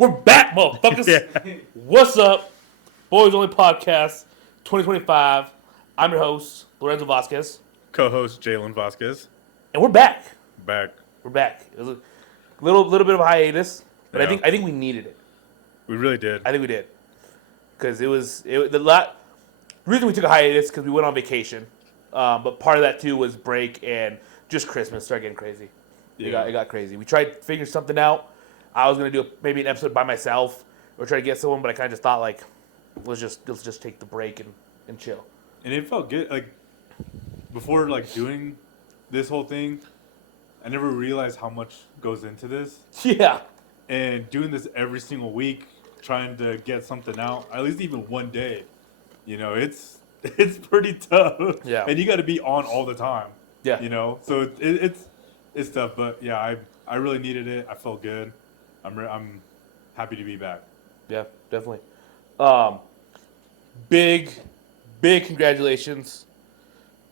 We're back, motherfuckers. Yeah. What's up? Boys Only Podcast 2025. I'm your host, Lorenzo Vasquez. Co-host Jalen Vasquez. And we're back. Back. We're back. It was a little bit of a hiatus, but Yeah. I think we needed it. We really did. I think we did. Because the reason we took a hiatus because we went on vacation. But part of that too was break and just Christmas started getting crazy. Yeah. It got crazy. We tried to figure something out. I was gonna do maybe an episode by myself or try to get someone, but I kind of just thought like, let's just take the break and chill. And it felt good. Like, before doing this whole thing, I never realized how much goes into this. Yeah. And doing this every single week, trying to get something out, at least even one day, it's pretty tough. Yeah. And you got to be on all the time. Yeah. So it's tough. But yeah, I really needed it. I felt good. I'm happy to be back. Yeah, definitely. Big congratulations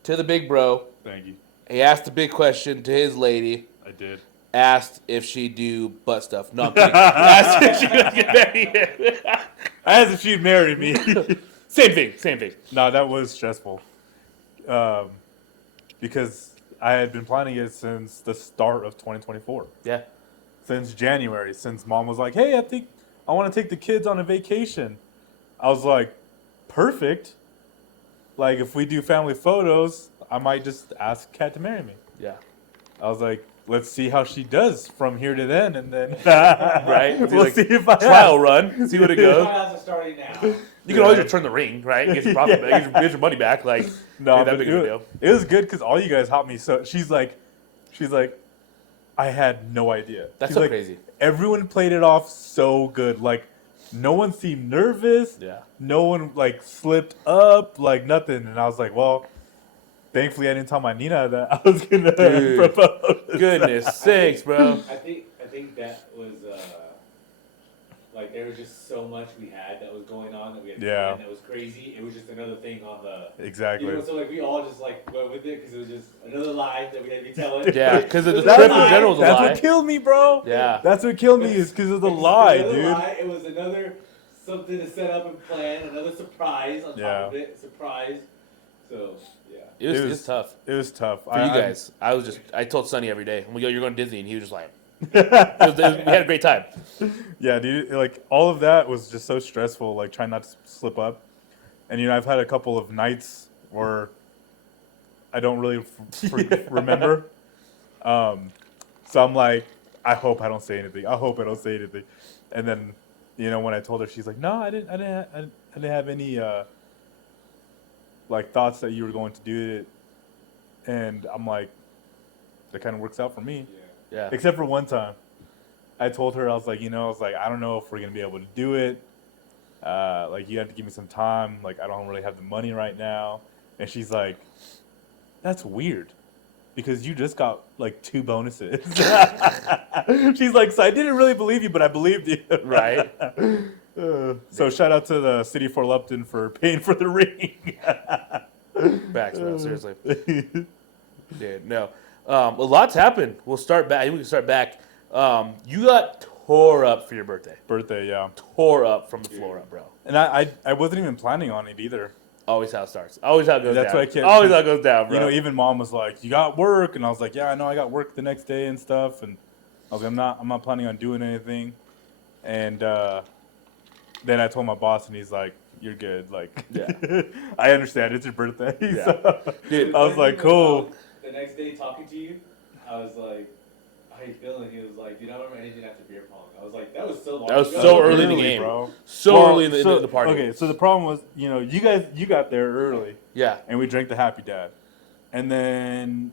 to the big bro. Thank you. He asked a big question to his lady. I did. Asked if she'd do butt stuff. No, I'm kidding. Asked if she would get married. I asked if she'd marry me. Same thing. No, that was stressful. Because I had been planning it since the start of 2024. Yeah. Since January, since mom was like, hey, I think I want to take the kids on a vacation. I was like, perfect. Like, if we do family photos, I might just ask Kat to marry me. Yeah. I was like, let's see how she does from here to then, and then right. we'll see if I trial run, see what it goes. Trials are starting now. You can always return the ring, right? Get your profit back, get your money back. Like, no, that big of a deal. It was good because all you guys helped me. So she's like, I had no idea. That's she's so like, crazy. Everyone played it off so good. Like, no one seemed nervous. Yeah. No one slipped up, nothing. And I was like, well, thankfully I didn't tell my Nina that I was gonna propose. Goodness sakes, bro. I think that was there was just so much we had that was going on that we had planned that was crazy. It was just another thing on the Exactly. So we all just went with it because it was just another lie that we had to be telling. Yeah, because the That's trip in what- general was a That's lie. what killed me, bro. Yeah. That's what killed me is because of the It was lie, another dude. lie. It was another something to set up and plan. Another surprise on top of it. Surprise. So yeah. It was tough. It was tough. For you guys. I told Sonny every day, I'm like, yo, you're going to Disney. And he was just like, we had a great time. Yeah, dude. All of that was just so stressful. Trying not to slip up. And I've had a couple of nights where I don't really remember. So I'm like, I hope I don't say anything. And then, when I told her, she's like, no, I didn't have any thoughts that you were going to do it. And I'm like, that kind of works out for me. Yeah. Except for one time. I told her, I was like, I don't know if we're going to be able to do it. You have to give me some time. I don't really have the money right now. And she's like, that's weird. Because you just got, 2 bonuses. She's like, so I didn't really believe you, but I believed you. Right. So shout out to the city of Fort Lupton for paying for the ring. Facts, bro. Seriously. Dude, no. A lot's happened. We'll start back. I think we can start back. You got tore up for your birthday. Yeah. Tore up from the floor up, bro. And I wasn't even planning on it either. Always how it starts. Always how it goes That's down. what I kept. Always how it goes down, bro. Even mom was like, "You got work," and I was like, "Yeah, I know. I got work the next day and stuff." And I was like, "I'm not planning on doing anything." And then I told my boss, and he's like, "You're good." Yeah. I understand. It's your birthday. Yeah. So, Dude, I was like, "Cool." The next day talking to you, I was like, how you feeling? He was like, dude, I don't remember anything after beer pong. I was like, that was so long That was ago. so early in the game. bro. Early in the party. Okay, so the problem was, you got there early. Yeah. And we drank the Happy Dad. And then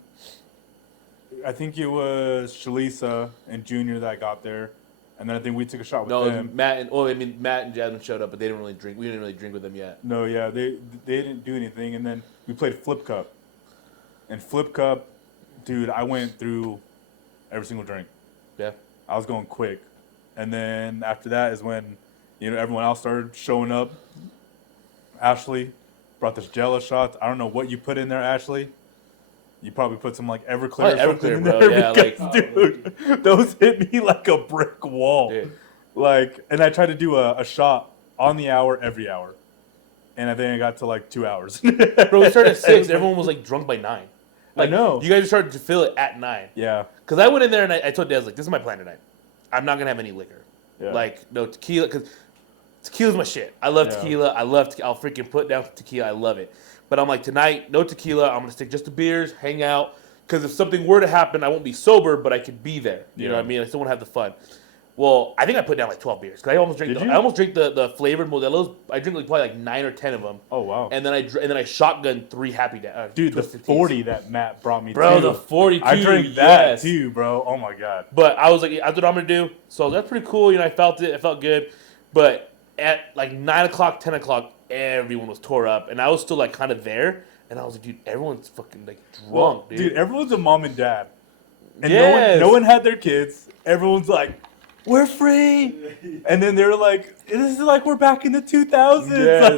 I think it was Shalisa and Junior that got there. And then I think we took a shot with them. Matt and Jasmine showed up, but they didn't really drink. We didn't really drink with them yet. No, yeah, they didn't do anything. And then we played Flip Cup. And Flip Cup, dude, I went through every single drink. Yeah. I was going quick. And then after that is when, everyone else started showing up. Ashley brought this Jello shots. I don't know what you put in there, Ashley. You probably put some Everclear or something Everclear, in bro. there Yeah, because, dude, those hit me like a brick wall. Dude. Like, and I tried to do a shot on the hour every hour, and I think I got to like 2 hours. Bro, we started at It 6. was like- Everyone was like drunk by 9. I Like, know. you guys started to feel it at 9. Yeah. Because I went in there and I told Des, like, this is my plan tonight. I'm not going to have any liquor. Yeah. Like, no tequila, because tequila's my shit. I love Yeah. tequila. I'll freaking put down tequila. I love it. But I'm like, tonight, no tequila. I'm going to stick just to beers, hang out. Because if something were to happen, I won't be sober, but I could be there. You know what I mean? I still want to have the fun. Well, I think I put down like 12 beers. Cause I almost drank. Did you? I almost drank the flavored Modelo's. I drank like probably like 9 or 10 of them. Oh wow. And then I shotgunned 3 Happy Days. Dude, the Twisted Teas. 40 that Matt brought me. Bro, too. the 42. I drank that yes. too, bro. Oh my god. But I was like, that's what I'm gonna do. So that's pretty cool. You know, I felt it. It felt good. But at like 9 o'clock, 10 o'clock, everyone was tore up, and I was still like kind of there. And I was like, dude, everyone's fucking like drunk, dude. Dude, everyone's a mom and dad, and Yes. no one had their kids. Everyone's like, we're free, and then they're like, this is like we're back in the 2000s. Yes, like,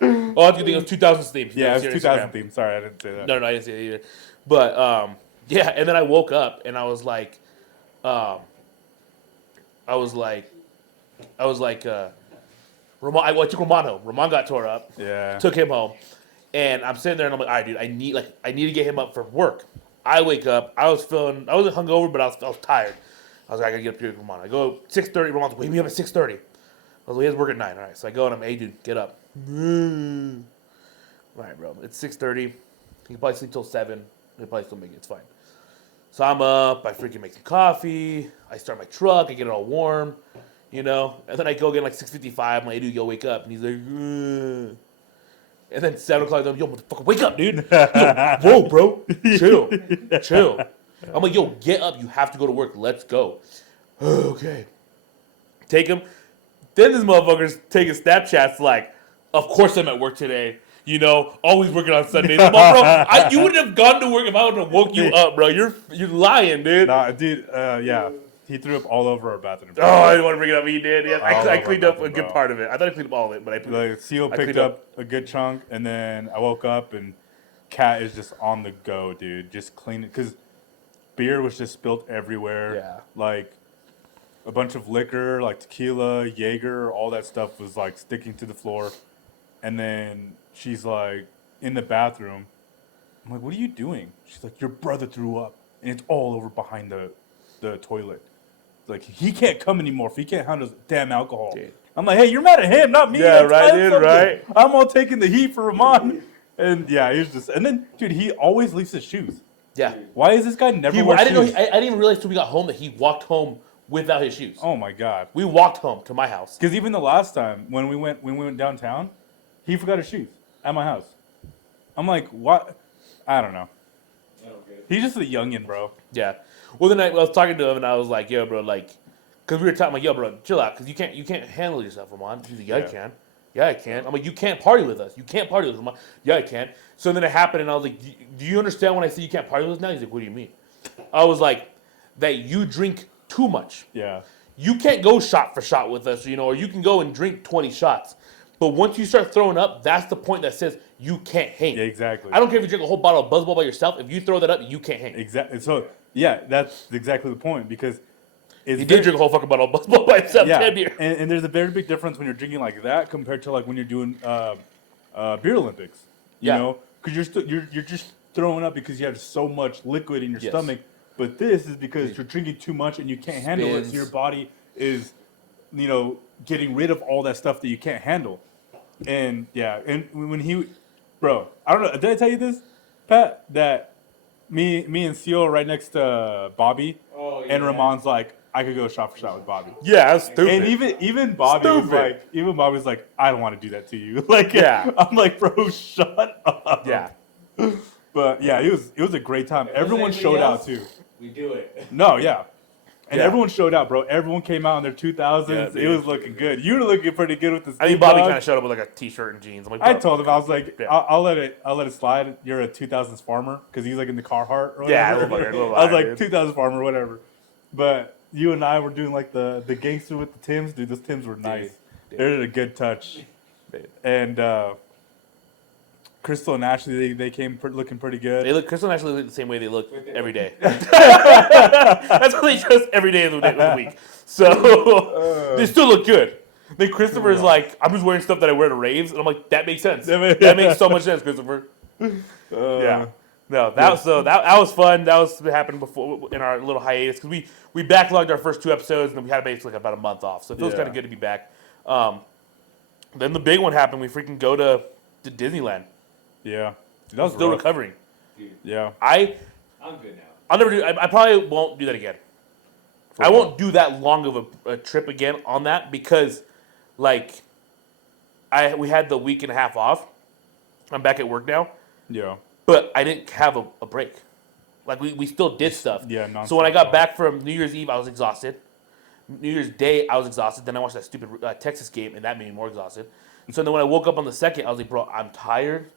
dude. Oh, I think it was 2000 theme. yeah, It's it's your 2000 Instagram. theme. Sorry, I didn't say that. No, I didn't see it either. But yeah, and then I woke up and I was like, Ramon, I took Ramon home. Ramon got tore up. Yeah. Took him home, and I'm sitting there and I'm like, all right, dude, I need to get him up for work. I wake up. I wasn't hungover, but I was tired. I was like, I gotta get up here with Ramon. I go 6:30. Ramon's like, wake me up at 6:30. I was like, he has work at 9. All right, so I go and I'm, hey, dude, get up. All right, bro, it's 6:30. He can probably sleep till 7. He'll probably still make it. It's fine. So I'm up. I freaking make some coffee. I start my truck. I get it all warm, you know. And then I go again like 6:55. I'm like, hey, dude, yo, wake up. And he's like, ugh. And then 7 o'clock, I'm like, yo, motherfucker, wake up, dude. Yo, whoa, bro. Chill. I'm like, yo, get up. You have to go to work. Let's go. Okay. Take him. Then this motherfucker's taking Snapchats like, of course I'm at work today. You know, always working on Sundays. I'm like, bro, you wouldn't have gone to work if I would have woke you up, bro. You're lying, dude. Nah, dude. Yeah, he threw up all over our bathroom. Oh, I didn't want to bring it up. He did. Yeah, All I over cleaned up a nothing, good bro. part of it. I thought I cleaned up all of it, but I Like Seal I picked cleaned up a good chunk, and then I woke up and Cat is just on the go, dude. Just cleaning because beer was just spilt everywhere. Yeah. Like a bunch of liquor, like tequila, Jaeger, all that stuff was like sticking to the floor. And then she's like in the bathroom. I'm like, what are you doing? She's like, your brother threw up, and it's all over behind the toilet. Like he can't come anymore if he can't handle his damn alcohol. Dude. I'm like, hey, you're mad at him, not me. Yeah, Let's right, find dude, something. right. I'm all taking the heat for Ramon. And yeah, he was just, and then, dude, he always leaves his shoes. yeah. Why is this guy never I wear didn't know. shoes? I didn't even realize till we got home that he walked home without his shoes. Oh my god. We walked home to my house. Because even the last time when we went downtown, he forgot his shoes at my house. I'm like, what? I don't know. I don't get it. He's just a youngin, bro. Yeah. Well, then I was talking to him and I was like, yo, bro, like, because we were talking, like, yo, bro, chill out, because you can't handle yourself, Ramon. He's like, yeah, I Yeah. can. Yeah, I can. I'm like, you can't party with us. You can't party with us, Ramon. Yeah, I can. So then it happened, and I was like, do you understand when I say you can't party with us now? He's like, what do you mean? I was like, that you drink too much. Yeah. You can't go shot for shot with us, you know, or you can go and drink 20 shots. But once you start throwing up, that's the point that says you can't hang. Yeah, exactly. I don't care if you drink a whole bottle of Buzzball by yourself. If you throw that up, you can't hang. Exactly. So, yeah, that's exactly the point because it's He did drink a whole fucking bottle of Buzzball by himself. yeah, Damn near. and there's a very big difference when you're drinking like that compared to like when you're doing beer Olympics. You Yeah. know, because you're just throwing up because you have so much liquid in your Yes. stomach. But this is because you're drinking too much and you can't handle it, so Spins. your body is, getting rid of all that stuff that you can't handle. And yeah, and when bro, I don't know, did I tell you this, Pat? That me and Seal are right next to Bobby, Oh, and yeah. Ramon's like, I could go shot for shot with Bobby. Yeah, that's stupid. And even Bobby was Stupid. like, I don't want to do that to you. Like, Yeah. I'm like, bro, shut up. yeah. But yeah, it was a great time. If it was Everyone anybody showed out else, too. We do it. No, yeah. And Yeah. everyone showed out, bro. Everyone came out in their 2000s. Yeah, it dude. was looking good. You were looking pretty good with the I think Snoop Bobby Dogg. kind of showed up with like a t-shirt and jeans. I'm like, I bro. told him, I was like, Yeah. I'll let it slide. You're a 2000s farmer because he's like in the Carhartt or whatever. Yeah, a little bugger, a little I was liar, like dude. 2000s farmer, whatever. But you and I were doing like the gangster with the Tims, dude. Those Tims were nice. Dude. They're a good touch. Dude. And Crystal and Ashley, they came looking pretty good. They look. Crystal and Ashley look the same way they look With the- every day. That's how they dress every day of the week. So they still look good. Then Christopher is like, I'm just wearing stuff that I wear to raves, and I'm like, that makes sense. That makes so much sense, Christopher. Yeah. No, that was fun. That was happened before in our little hiatus because we backlogged our first 2 episodes and then we had basically about a month off. So it feels Yeah. kind of good to be back. Then the big one happened. We freaking go to Disneyland. Yeah. That was Still rough. recovering. Dude, Yeah. I'm good now. I'll never do. I probably won't do that again. For I what? won't do that long of a trip again on that because, like, we had the week and a half off. I'm back at work now, Yeah. but I didn't have a break. Like we still did stuff. Yeah, So when I got nonstop. back from New Year's Eve, I was exhausted. New Year's Day, I was exhausted. Then I watched that stupid Texas game, and that made me more exhausted. And so then when I woke up on the second, I was like, bro, I'm tired.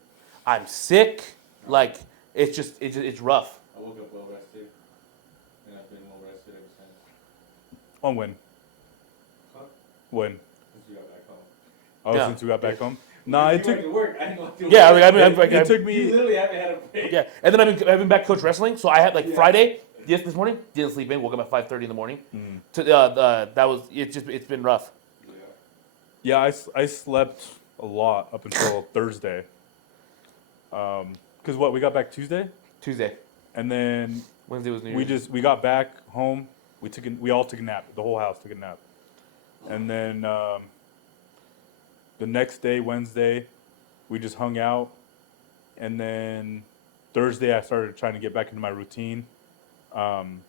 I'm sick. Like it's rough. I woke up well rested, and I've been well rested ever since. On when? Huh? When? Since we got back home. Oh, Yeah. since we got back home? Nah, You it took... went to work. I didn't go to Yeah, work. like, It took You me... literally haven't had a break. Yeah, and then I've been back coach wrestling. So I had like Yeah. Friday, this morning, didn't sleep in. Woke up at 5:30 in the morning. That was it's been rough. Yeah. Yeah, I slept a lot up until Thursday. Because what, we got back Tuesday? Tuesday, And then Wednesday was New Year's. we got back home. We all took a nap. The whole house took a nap. And then the next day, Wednesday, we just hung out. And then Thursday, I started trying to get back into my routine. Went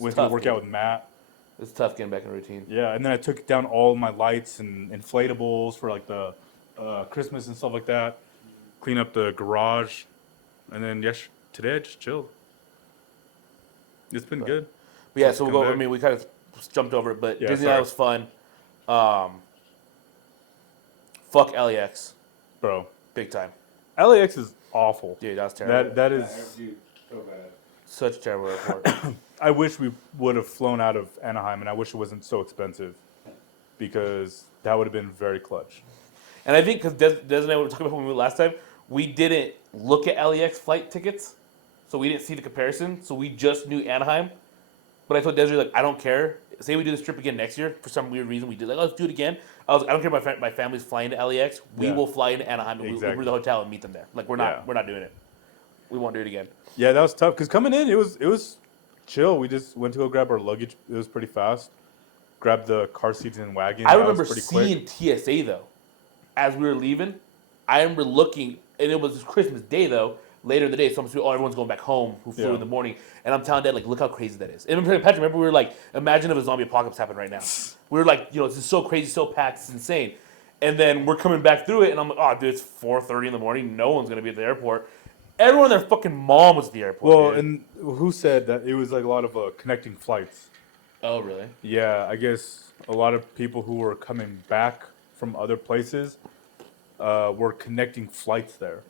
to tough, work dude. out with Matt. It's tough getting back in routine. Yeah, and then I took down all my lights and inflatables for like the Christmas and stuff like that. Clean up the garage, and then today I just chilled. It's been good. But yeah, Let's so we'll come go. I back. mean, we kind of jumped over it, but Yeah, Disneyland sorry. was fun. Fuck LAX, Bro, big time. LAX is awful. Dude, that was terrible. That Yeah, is. dude, so bad. Such a terrible airport. I wish we would have flown out of Anaheim, and I wish it wasn't so expensive, because that would have been very clutch. And I think because Des and I were talking about when we went last time, we didn't look at LAX flight tickets, so we didn't see the comparison. So we just knew Anaheim. But I told Desiree, like, I don't care. Say we do this trip again next year for some weird reason. We did like, let's do it again. I was, I don't care. My family's flying to LAX. We Yeah. will fly into Anaheim. And Exactly. we'll the hotel and meet them there. Like we're Yeah. not doing it. We won't do it again. Yeah, that was tough, because coming in, it was chill. We just went to go grab our luggage. It was pretty fast. Grabbed the car seats and wagon. I That remember was pretty quick. seeing TSA though, as we were leaving. I remember looking, and it was Christmas Day though. Later in the day, so everyone's going back home who flew Yeah. in the morning, and I'm telling Dad like, look how crazy that is. And Patrick, remember we were like, imagine if a zombie apocalypse happened right now. We were like, this is so crazy, so packed, it's insane. And then we're coming back through it, and I'm like, oh dude, it's 4:30 in the morning. No one's gonna be at the airport. Everyone and their fucking mom was at the airport. Well, dude. and who said that it was like a lot of connecting flights? Oh really? Yeah, I guess a lot of people who were coming back from other places were connecting flights there.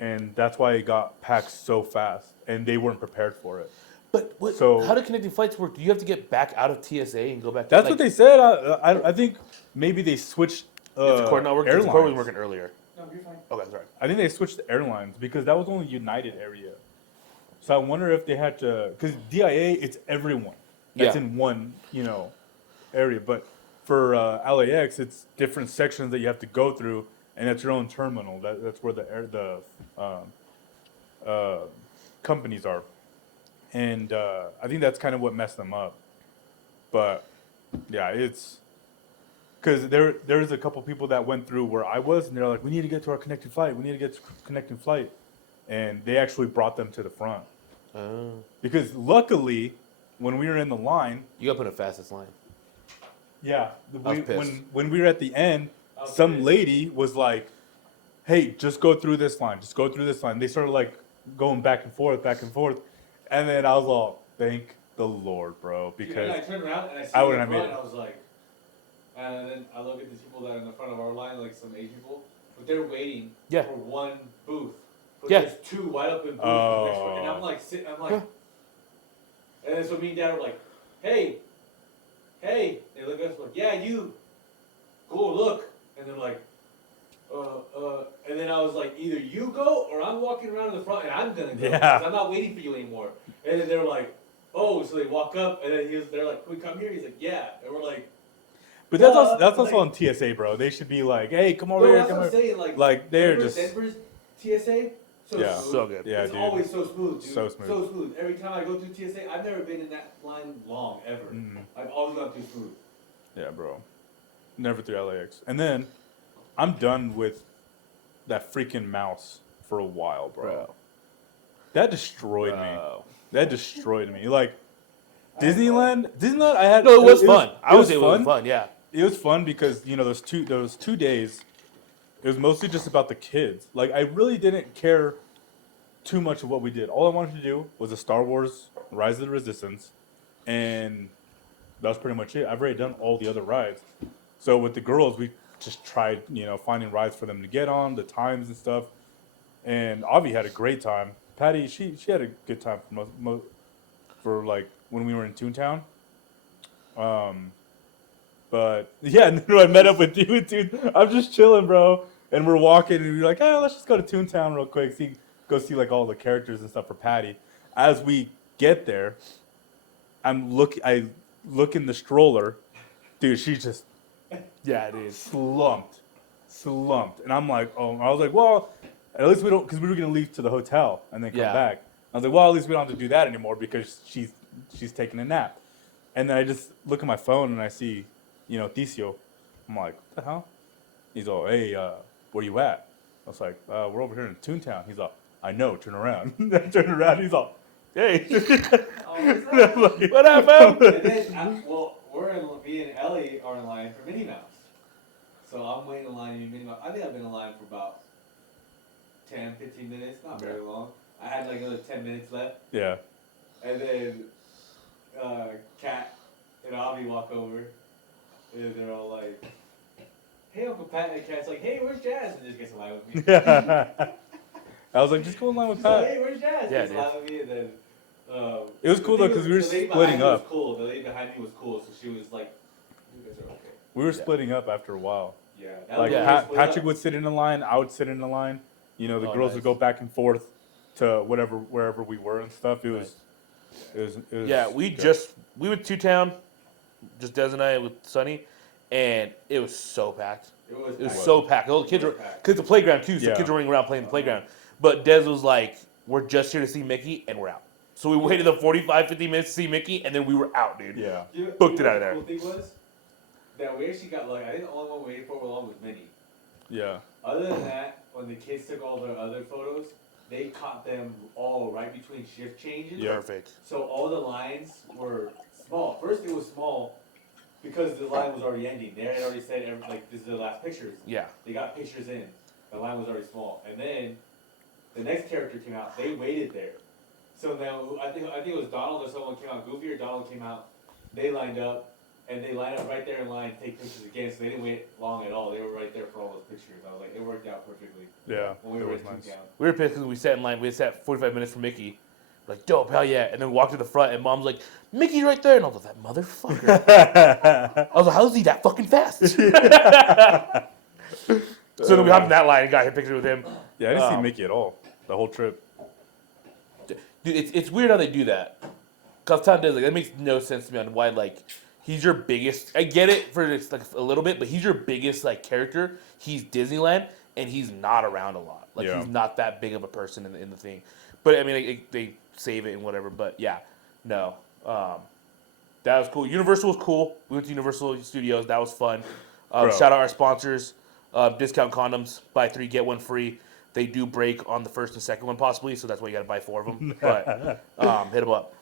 And that's why it got packed so fast, and they weren't prepared for it. But what, So- how do connecting flights work? Do you have to get back out of TSA and go back? That's like, what they said. I think maybe they switched Is the cord not working? The cord was airlines. working earlier. No, you're fine. Okay, sorry. I think they switched the airlines because that was only United area. So I wonder if they had to, because DIA, it's everyone that's Yeah. in one, area. But for LAX, it's different sections that you have to go through, and it's your own terminal. That's where the companies are, and I think that's kind of what messed them up. But yeah, it's because there's a couple people that went through where I was, and they're like, we need to get to our connecting flight. We need to get to connecting flight, and they actually brought them to the front Oh. because luckily, when we were in the line, You gotta put a fastest line. yeah, I was pissed. when we were at the end, I was some pissed. lady was like, "Hey, just go through this line. Just go through this line." They started like going back and forth, and then I was all, "Thank the Lord, bro," Dude, because and I turned around and I see I the wouldn't have front, made it. and I was like, and then I look at these people that are in the front of our line, like some Asian people, but they're waiting Yeah. for one booth. But Yeah. there's two wide open booths Oh. next to it, and I'm like sitting, I'm like, Yeah. and then so me and Dad were like, hey, they look at us like, yeah, you, go look, and they're like, and then I was like, either you go or I'm walking around in the front and I'm gonna go. Yeah. 'Cause I'm not waiting for you anymore. And then they're like, oh, so they walk up and then they're like, can we come here? He's like, yeah. And we're like, But that's also, like, on TSA, bro. They should be like, hey, come over no, here, that's come what over. I'm saying. Like they're Denver's, just Denver's TSA, so Yeah. smooth. So good. Yeah, It's dude. always so smooth, dude. So smooth. So smooth. Every time I go through TSA, I've never been in that line long, ever. Mm. I've always gone through smooth. Yeah, bro. Never through LAX. And then I'm done with that freaking mouse for a while, bro. That destroyed me. That destroyed me. Like Disneyland, I had No, it was fun. I would say it fun. was fun. Yeah. It was fun because those 2 days, it was mostly just about the kids. Like I really didn't care too much of what we did. All I wanted to do was a Star Wars Rise of the Resistance, and that was pretty much it. I've already done all the other rides. So with the girls, we just tried, finding rides for them to get on, the times and stuff. And Avi had a great time. Patty, she had a good time for like when we were in Toontown. But yeah, and then I met up with you, dude. I'm just chilling, bro. And we're walking, and we're like, let's just go to Toontown real quick, go see like all the characters and stuff for Patty. As we get there, I look in the stroller, dude. She just Yeah, dude. slumped, and I'm like, I was like, well, at least we don't, because we were gonna leave to the hotel and then come Yeah. back. I was like, well, at least we don't have to do that anymore because she's taking a nap. And then I just look at my phone and I see, Thicio. I'm like, what the hell? He's all, hey, where you at? I was like, we're over here in Toontown. He's all, I know, turn around. I turn around, he's all, hey. What up, man? And then, me and Ellie are in line for Minnie Mouse. So I'm waiting in line to Minnie Mouse. I think I've been in line for about 10, 15 minutes, not very long. I had like another 10 minutes left. Yeah. And then Kat and Avi walk over. And they're all like, hey, Uncle Pat. And Kat's like, hey, where's Jazz? And just gets in line with me. I was like, just go in line with She's like, Pat. hey, where's Jazz? Yeah, Gets in line with me. And then It was cool though because we were the lady splitting behind me was up. cool. The lady behind me was cool, so she was like, you guys are okay. We were splitting up after a while. Yeah. Like Yeah. Patrick would sit in a line, I would sit in a line. The Oh, girls nice. would go back and forth to wherever we were and stuff. It was. Yeah, we went to town, just Des and I with Sonny, and it was so packed. It was so packed. All the kids were, because the playground too, so Yeah. kids were running around playing the playground. But Des was like, we're just here to see Mickey, and we're out. So we waited the 45, 50 minutes to see Mickey, and then we were out, dude. Yeah. Booked it out of there. The cool thing was that we actually got I think the only one we waited for along was Minnie. Yeah. Other than that, when the kids took all their other photos, they caught them all right between shift changes. Yeah. Perfect. So all the lines were small. First it was small because the line was already ending. They had already said, this is the last pictures. Yeah. They got pictures in. The line was already small. And then the next character came out. They waited there. So now I think it was Donald or someone came out. Goofy or Donald came out. They lined up, and they lined up right there in line to take pictures again. So they didn't wait long at all. They were right there for all those pictures. I was like, it worked out perfectly. Yeah. When we It were was in nice. Toontown. We were pissed because we sat in line. We sat 45 minutes for Mickey. Like, dope, hell yeah. And then we walked to the front, and Mom's like, Mickey's right there. And I was like, that motherfucker. I was like, how is he that fucking fast? So then we hopped in that line and got a picture with him. Yeah, I didn't see Mickey at all the whole trip. Dude, it's weird how they do that. Cause Todd does that makes no sense to me on why he's your biggest. I get it for a little bit, but he's your biggest character. He's Disneyland, and he's not around a lot. Yeah. He's not that big of a person in the thing. But I mean, they save it and whatever. But yeah, no, that was cool. Universal was cool. We went to Universal Studios. That was fun. Shout out our sponsors. Discount condoms. Buy 3 get 1 free. They do break on the first and second one possibly, so that's why you got to buy 4 of them. But hit them up.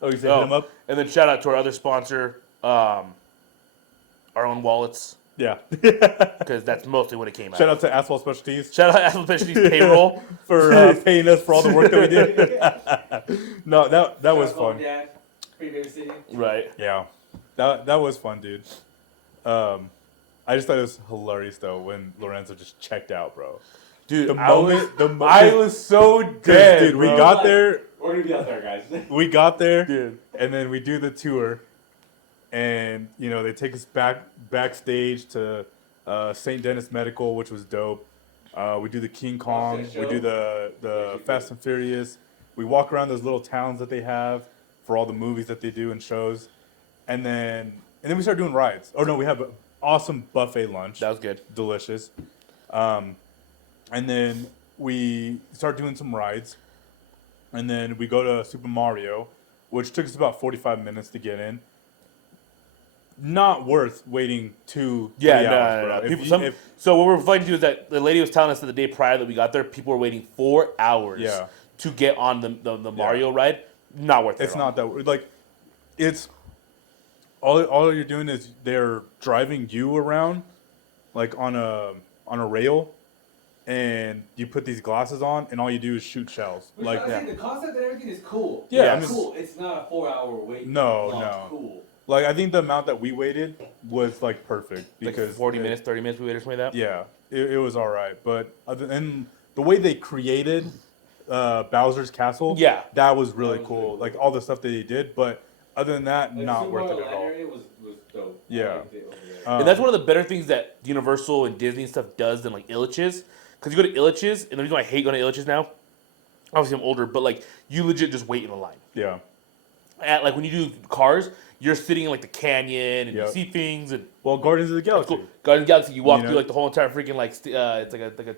Oh, you said hit him up? And then shout out to our other sponsor, our own wallets, Yeah. because that's mostly when it came out. Shout out to Asphalt Specialties Shout out Asphalt Specialties payroll. for paying us for all the work that we did. No, that was fun. Dad, free babysitting. Right. Yeah, that was fun, dude. I just thought it was hilarious though when Lorenzo just checked out, bro. Dude, The I moment, was so dead, dude. We bro. got there. We're gonna be out there, guys. We got there, Dude. and then we do the tour, and they take us backstage to St. Denis Medical, which was dope. We do the King Watch Kong. that We do show. the Yeah, Fast and Furious. We walk around those little towns that they have for all the movies that they do and shows, and then we start doing rides. Oh no, we have an awesome buffet lunch. That was good. Delicious. And then we start doing some rides, and then we go to Super Mario, which took us about 45 minutes to get in. Not worth waiting 2-3 Yeah, hours, no. bro. People, If you- so what we're fighting to is that the lady was telling us that the day prior that we got there, people were waiting 4 hours Yeah. to get on the Mario ride. Not worth it. It's at all. not that like it's all you're doing is they're driving you around like on a rail, and you put these glasses on, and all you do is shoot shells. Which Like I think the concept and everything is cool. Yeah, it's I mean- cool. It's not a 4-hour wait. No, long. no. It's cool. like I think the amount that we waited was like perfect Like because 40 minutes, 30 minutes we waited or something like that. Yeah, it was all right, but and the way they created Bowser's Castle, Yeah. that was really That was cool. really cool. Like all the stuff that they did, but other than that, Like, not Super worth Mario it at Land all. area was dope. I Yeah. liked it over there. And that's one of the better things that Universal and Disney and stuff does than like Illich's. Because you go to Illich's, and the reason why I hate going to Illich's now, obviously I'm older, but like you legit just wait in a line. Yeah, At like when you do cars, you're sitting in like the canyon and Yep. you see things and well, Guardians of the Galaxy. cool. Guardians of the Galaxy, you walk You know? through like the whole entire freaking like it's like a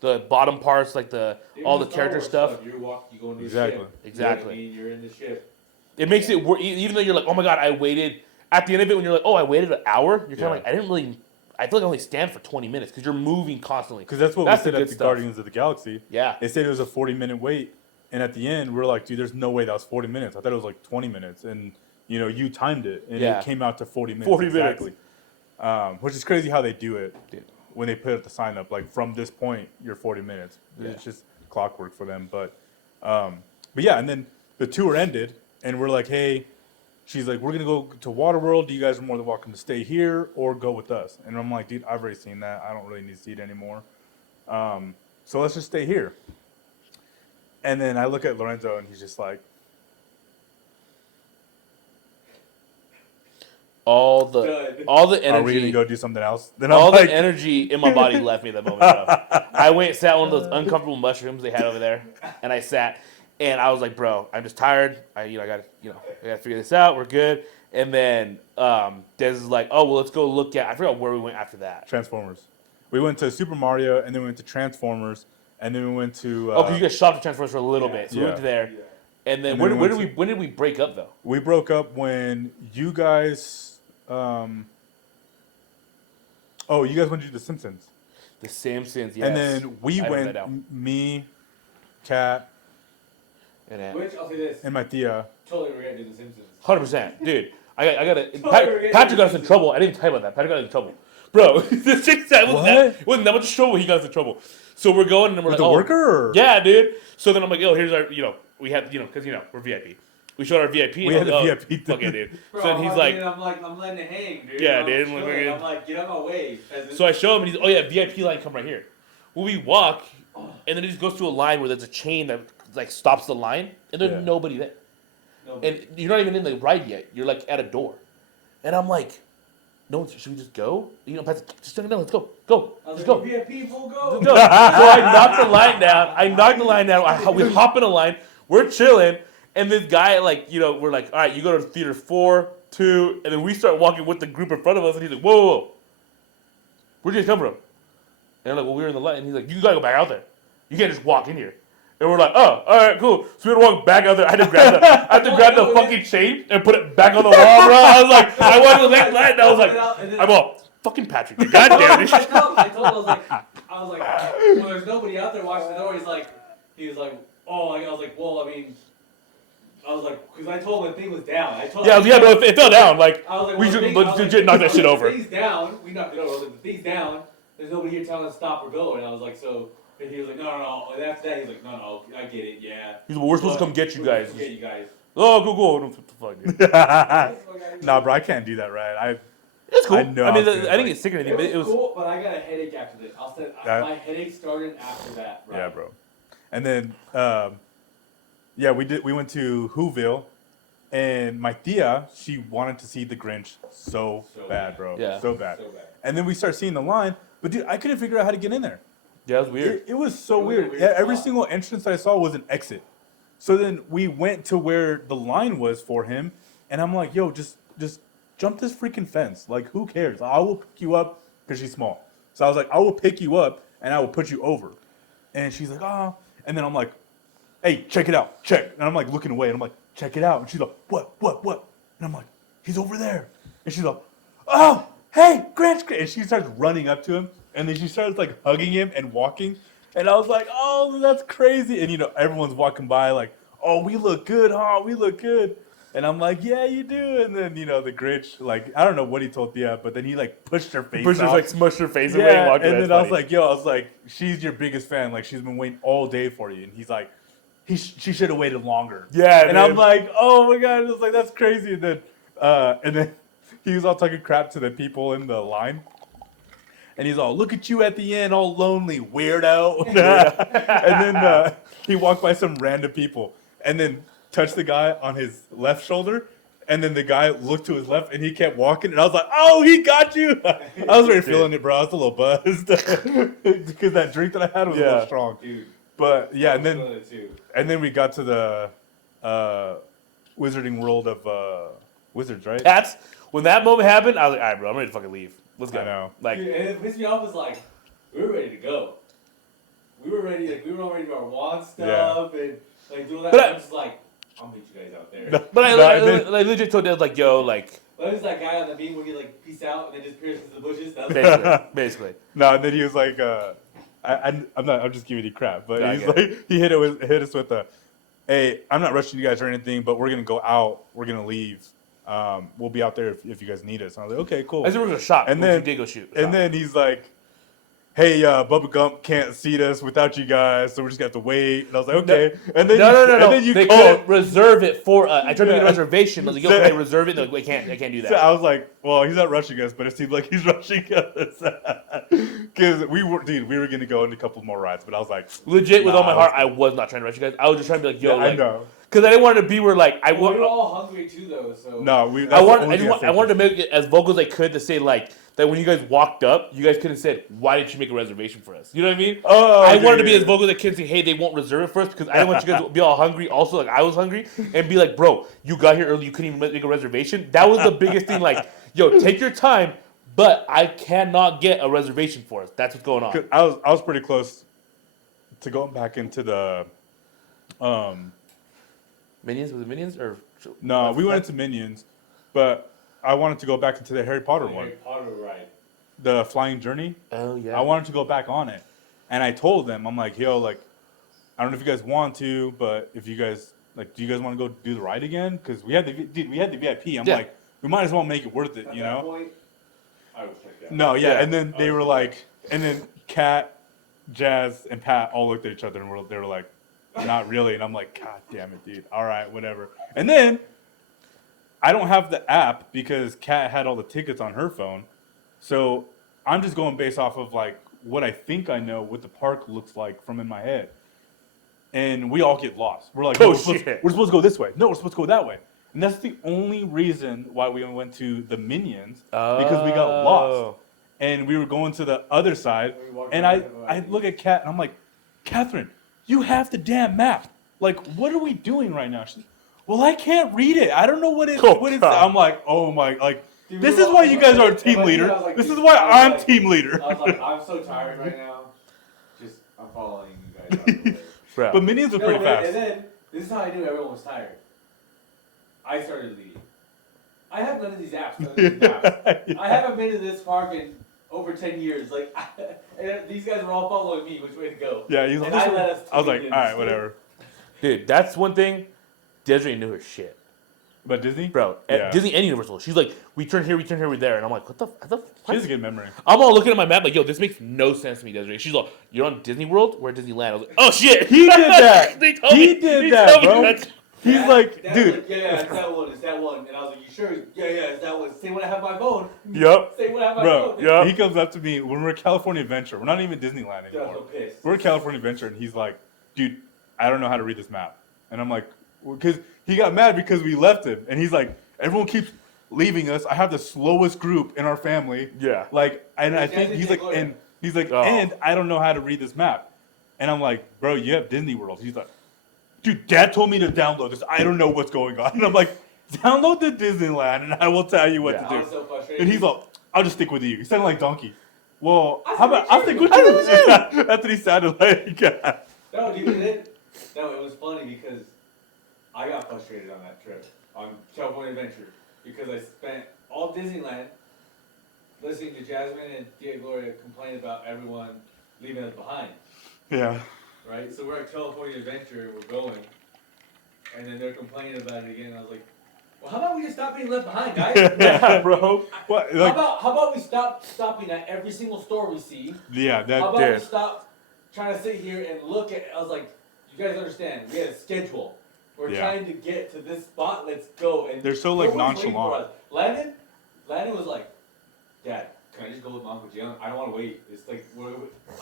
the bottom parts like the Even all the Star character Wars stuff. You go into Exactly. the ship. Exactly. You know what I mean? You're in the ship. It makes it even though you're like, oh my god, I waited. At the end of it, when you're like, oh, I waited an hour, you're kind of Yeah. like, I didn't really. I feel like I only stand for 20 minutes because you're moving constantly. Because that's what That's we the said good at the stuff. Guardians of the Galaxy. Yeah. They said it was a 40-minute wait, and at the end, we're like, dude, there's no way that was 40 minutes. I thought it was like 20 minutes, and you timed it, and Yeah. it came out to 40 minutes 40 minutes. exactly. Which is crazy how they do it Dude. when they put the sign up. Like from this point, you're 40 minutes. Yeah. It's just clockwork for them. But yeah, and then the tour ended, and we're like, hey. She's like, we're going to go to Waterworld. You guys are more than welcome to stay here or go with us. And I'm like, dude, I've already seen that. I don't really need to see it anymore. So let's just stay here. And then I look at Lorenzo, and he's just like, All the Done. energy. are we going to go do something else? Then all I'm like, the energy in my body left me at that moment. Bro. I went and sat on one of those uncomfortable mushrooms they had over there, and I sat, and I was like, "Bro, I'm just tired. I got to figure this out. We're good." And then Des is like, "Oh well, let's go look at." I forgot where we went after that. Transformers. We went to Super Mario, and then we went to Transformers, and then we went to... Oh, because you guys shopped at Transformers for a little Yeah. bit, so we went to Yeah. there. And then, And when then we went did we break up though? We broke up when you guys... you guys went to do The Simpsons. The Simpsons, yes. And then we I wrote went, that down. me, Kat, And Which, I'll say this, and my tia. totally regret doing The Simpsons. 100%, dude. I got it. Totally Patrick got us in trouble. I didn't even tell you about that. Patrick got us in trouble, bro. This chick said What? it wasn't that much trouble. He got us in trouble. So we're going and we're With like, the worker? Or? yeah, dude. So then I'm like, here's our, we had, because we're VIP. We showed our VIP. We and had I'm the like, VIP. Fuck yeah, dude. Bro, So then he's like, I'm letting it hang, dude. Yeah, I'm dude, chilling. we're good. I'm like, get out my way. so I show him and he's, oh yeah, VIP line, come right here. Well, we walk, and then he just goes to a line where there's a chain that like stops the line, and there's Yeah. nobody there. No, And you're not even in the ride yet. You're like at a door. And I'm like, no, should we just go? Pat's like, just turn it down. Let's go. Go. I was Let's like, go. VIP, full go. Go. So I knocked the line down. We hop in a line. We're chilling. And this guy, we're like, all right, you go to theater 4, 2. And then we start walking with the group in front of us. And he's like, whoa, whoa, whoa. Where'd you guys come from? And I'm like, well, we were in the line. And he's like, you got to go back out there. You can't just walk in here. And we're like, oh, all right, cool. So we had to walk back out there. I had to grab the fucking chain and put it back on the wall, bro. I was like, I went to the next line, and I was like, I'm all, fucking Patrick, God damn it. I told him, I was like, well, there's nobody out there watching the door. He was like, oh, I was like, well, because I told him the thing was down. Yeah, bro, it fell down. Like, I was like, we well, should the thing- I was legit knock that shit over. The thing's down. We knocked it over. I was like, the thing's down. There's nobody here telling us to stop or go. And I was like, so. And he was like, no. And after that, he was like, no, I get it, yeah. He's like, we're supposed to come get you guys. Get you guys. Oh, cool. What the fuck, dude? Nah, bro, I can't do that, right? It's cool. I know I mean, I was I didn't get sick or anything, It but was, it was. cool, but I got a headache after this. I'll say That- my headache started after that. Bro. Yeah, bro. And then, we went to Whoville, And my tia, she wanted to see the Grinch so bad, bro. Yeah. So bad. So bad. And then we start seeing the line, but dude, I couldn't figure out how to get in there. Yeah, it was weird. It was so It was a weird. weird Yeah, every spot. single entrance that I saw was an exit. So then we went to where the line was for him, and I'm like, yo, just jump this freaking fence. Like, who cares? I will pick you up because she's small. So I was like, I will pick you up and I will put you over. And she's like, ah. And then I'm like, hey, check it out. Check. And I'm like looking away, and I'm like, check it out. And she's like, what? And I'm like, he's over there. And she's like, oh, hey, Grinch. And she starts running up to him, and then she starts like hugging him and walking. And I was like, oh, that's crazy. And everyone's walking by like, oh, we look good, huh? We look good. And I'm like, yeah, you do. And then, the Grinch, like, I don't know what he told Thea, but then he like pushed her face Bush off. just like smushed her face away and Yeah, walked and away. then I was like, she's your biggest fan. Like, she's been waiting all day for you. And he's like, she should have waited longer. Yeah, and I'm like, oh my god, it's like that's crazy. And then he was all talking crap to the people in the line, and he's all, look at you at the end, all lonely, weirdo. And then he walked by some random people, and then touched the guy on his left shoulder. And then the guy looked to his left, and he kept walking. And I was like, "Oh, he got you!" I was already feeling it, bro. I was a little buzzed because that drink that I had was a little strong. Dude. But yeah, I and was then feeling it too. and then we got to the wizarding world of wizards, right? That's when that moment happened. I was like, all right, bro, I'm ready to fucking leave. Let's go. I know. Like, Dude, and it pissed me off was like, we were ready to go. We were ready, like, we were all ready to do our wand stuff and like do all that. But I'm just like, I'll meet you guys out there. but I No, legit told Dad, like, yo, like, But it was that guy on the beam where he like peace out and then just peers into the bushes. That was basically. No, and then he was like, I'm just giving you crap, but I he's get like, he hit us with a, hey, I'm not rushing you guys or anything, but we're gonna go out, we're gonna leave. We'll be out there if you guys need us. And I was like, okay, cool. I said we're gonna shop. And And then then- did go shoot. And then he's like, hey, Bubba Gump can't seat us without you guys, so we're just gonna have to wait. And I was like, okay. And then no. And then you They called. couldn't reserve it for us. I tried to get a Yeah. reservation. I was like, yo, So- can I reserve it? They're like, I can't do So that. I was like, well, he's not rushing us, but it seemed like he's rushing us. Because we were going to go on a couple more rides, but I was like, Legit, with all my nah, heart, I was not trying to rush you guys. I was just trying to be like, yo, yeah, I like, know. because I didn't want it to be where like I Well, want. we were all hungry too, though. So No, I wanted to make it as vocal as I could to say like that when you guys walked up, you guys could have said, "Why didn't you make a reservation for us?" You know what I mean? Oh, I okay, wanted to be yeah. as vocal as I could, say, "Hey, they won't reserve it for us," because I didn't want you guys to be all hungry. Also, like I was hungry, and be like, "Bro, you got here early, you couldn't even make a reservation." That was the biggest thing. Like, yo, take your time, but I cannot get a reservation for us. That's what's going on. 'Cause I was pretty close to going back into the. Minions, was it Minions or? No, we went into Minions, but I wanted to go back into the Harry Potter one, Harry Potter ride. the Flying Journey. Oh yeah. I wanted to go back on it, and I told them, I'm like, yo, like, I don't know if you guys want to, but if you guys like, do you guys want to go do the ride again? Because we had the VIP. I'm Yeah. like, we might as well make it worth it, At you that know? point, I was checked out. No, yeah. Yeah. And then they were like, and then Kat, Jazz, and Pat all looked at each other and they were like, not really. And I'm like, God damn it, dude. All right, whatever. And then I don't have the app because Kat had all the tickets on her phone. So I'm just going based off of like what I think I know what the park looks like from in my head. And we all get lost. We're like, Oh, no, shit. we're supposed to go this way. No, we're supposed to go that way. And that's the only reason why we went to the Minions because we got lost. Oh. And we were going to the other side. We walked And around I look at Kat and I'm like, Catherine, you have the damn map. Like, what are we doing right now? She's like, well, I can't read it. I don't know what it. Oh, what it's. God. I'm like, oh my, like, Dude, this we is were why all- you guys are I team was leader. like, This dude, is why I was I'm like- team leader. I was like, I'm so tired right now. Just, I'm following you guys. Out the way. Bro. But Minions was No, pretty fast. And then, this is how I knew everyone was tired. I started leading. I have none of these apps. None of these maps. I haven't been to this park in over 10 years. Like, and these guys were all following me which way to go. Yeah, he's like, And I let us I was like, tweak all it. right, whatever. Dude, that's one thing. Desiree knew her shit, But Disney, bro. At Yeah. Disney and Universal, she's like, we turn here, we're there, and I'm like, what the she has a good memory. I'm all looking at my map like, yo, this makes no sense to me, Desiree. She's like, you're on Disney World? We're at Disneyland. I was like, oh shit, He did that. They told He me- did they that, told me bro. that. He's Dad- like, Dad was dude. like, yeah, it's that one, it's that one. And I was like, you sure? Yeah, it's that one. Say when I have my phone. Yup. Say when I have my Bro, phone. yeah. he comes up to me when we're at California Adventure. We're not even Disneyland Dude, I was anymore. so pissed. We're at California Adventure, and he's like, dude, I don't know how to read this map. And I'm like, because he got mad because we left him, and he's like, everyone keeps leaving us. I have the slowest group in our family. Yeah. Like, and I Yeah, think Disney he's like, Gloria. and he's like, Oh. and I don't know how to read this map. And I'm like, bro, you have Disney World. He's like, dude, Dad told me to download this. I don't know what's going on. And I'm like, download the Disneyland, and I will tell you what Yeah. to I do. was so frustrated. And he's like, I'll just stick with you. He sounded like Donkey. Well, I how about I'll stick stick with with you? That's what he sounded like. No, dude, it was funny because I got frustrated on that trip on California Adventure because I spent all Disneyland listening to Jasmine and Tia Gloria complain about everyone leaving us behind, Yeah. right? So we're at California Adventure, we're going, and then they're complaining about it again. I was like, well, how about we just stop being left behind, guys? Yeah, bro. What? How Like, about we stop stopping at every single store we see? yeah, How that. about we Dude. stop trying to sit here and look at? I was like, you guys understand? We had a schedule. We're Yeah. trying to get to this spot. Let's go. And They're so, like, nobody's waiting for nonchalant. us. Landon was like, Dad, can I just go with my Uncle Jalen? I don't want to wait. It's like, I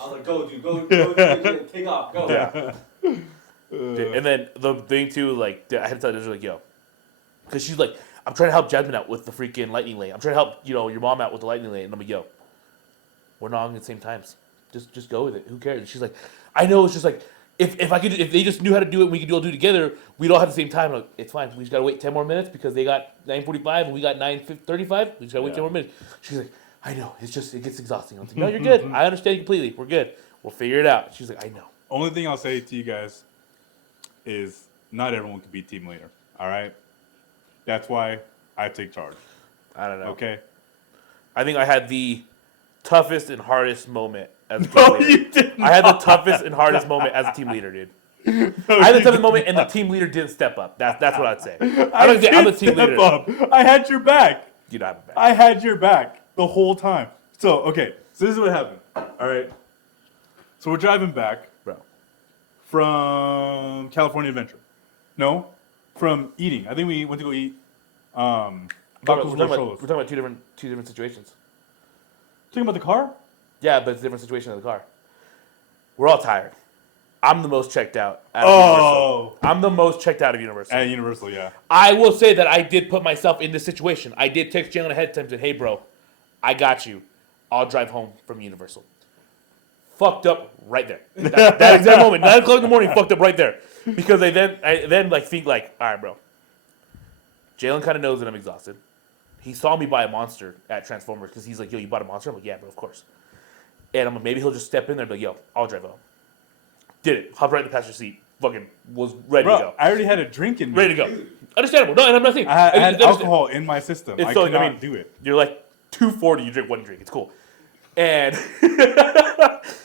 was like, go, dude, go, take off, go. Yeah. Dude, and then the thing too, like I had to tell her, like, yo, because she's like, I'm trying to help Jasmine out with the freaking lightning lane. I'm trying to help your mom out with the lightning lane. And I'm like, yo, we're not on at the same times. Just go with it. Who cares? And she's like, I know. It's just like if they just knew how to do it, and we could all do it together. We'd all have the same time. I'm like, it's fine. We just gotta wait 10 more minutes because they got 9:45 and we got 9:35. We just gotta wait 10 more minutes. She's like, I know. It's just it gets exhausting. I was like, no, you're good. I understand completely. We're good. We'll figure it out. She's like, I know. Only thing I'll say to you guys is not everyone can be team leader. All right. That's why I take charge. I don't know. Okay. I think I had the toughest and hardest moment as a team No, leader. you did I had the toughest and hardest moment as a team leader, dude. I had the toughest moment, and the team leader didn't step up. That's what I'd say. I'm the team leader. Up. I had your back. You don't have a back. I had your back the whole time. So, okay. So this is what happened. All right. So we're driving back Bro. from California Adventure. No, from eating. I think we went to go eat. We're Tacos talking Los about Cholos. two different situations. Talking about the car? Yeah, but it's a different situation in the car. We're all tired. I'm the most checked out of Universal. I'm the most checked out of Universal. At Universal, yeah. I will say that I did put myself in this situation. I did text Jalen ahead of time and said, hey, bro, I got you. I'll drive home from Universal. Fucked up right there. That exact moment, 9 o'clock in the morning, fucked up right there. Because I then think like, all right, bro. Jalen kind of knows that I'm exhausted. He saw me buy a Monster at Transformers because he's like, yo, you bought a Monster? I'm like, yeah, bro, of course. And I'm like, maybe he'll just step in there and be like, yo, I'll drive home. Did it. Hopped right in the passenger seat. Fucking was ready Bro, to go. I already had a drink in me. Ready to go. Understandable. No, and I'm not saying. I had understand- alcohol in my system. It's I so, cannot do it. You're like 240, you drink one drink. It's cool. And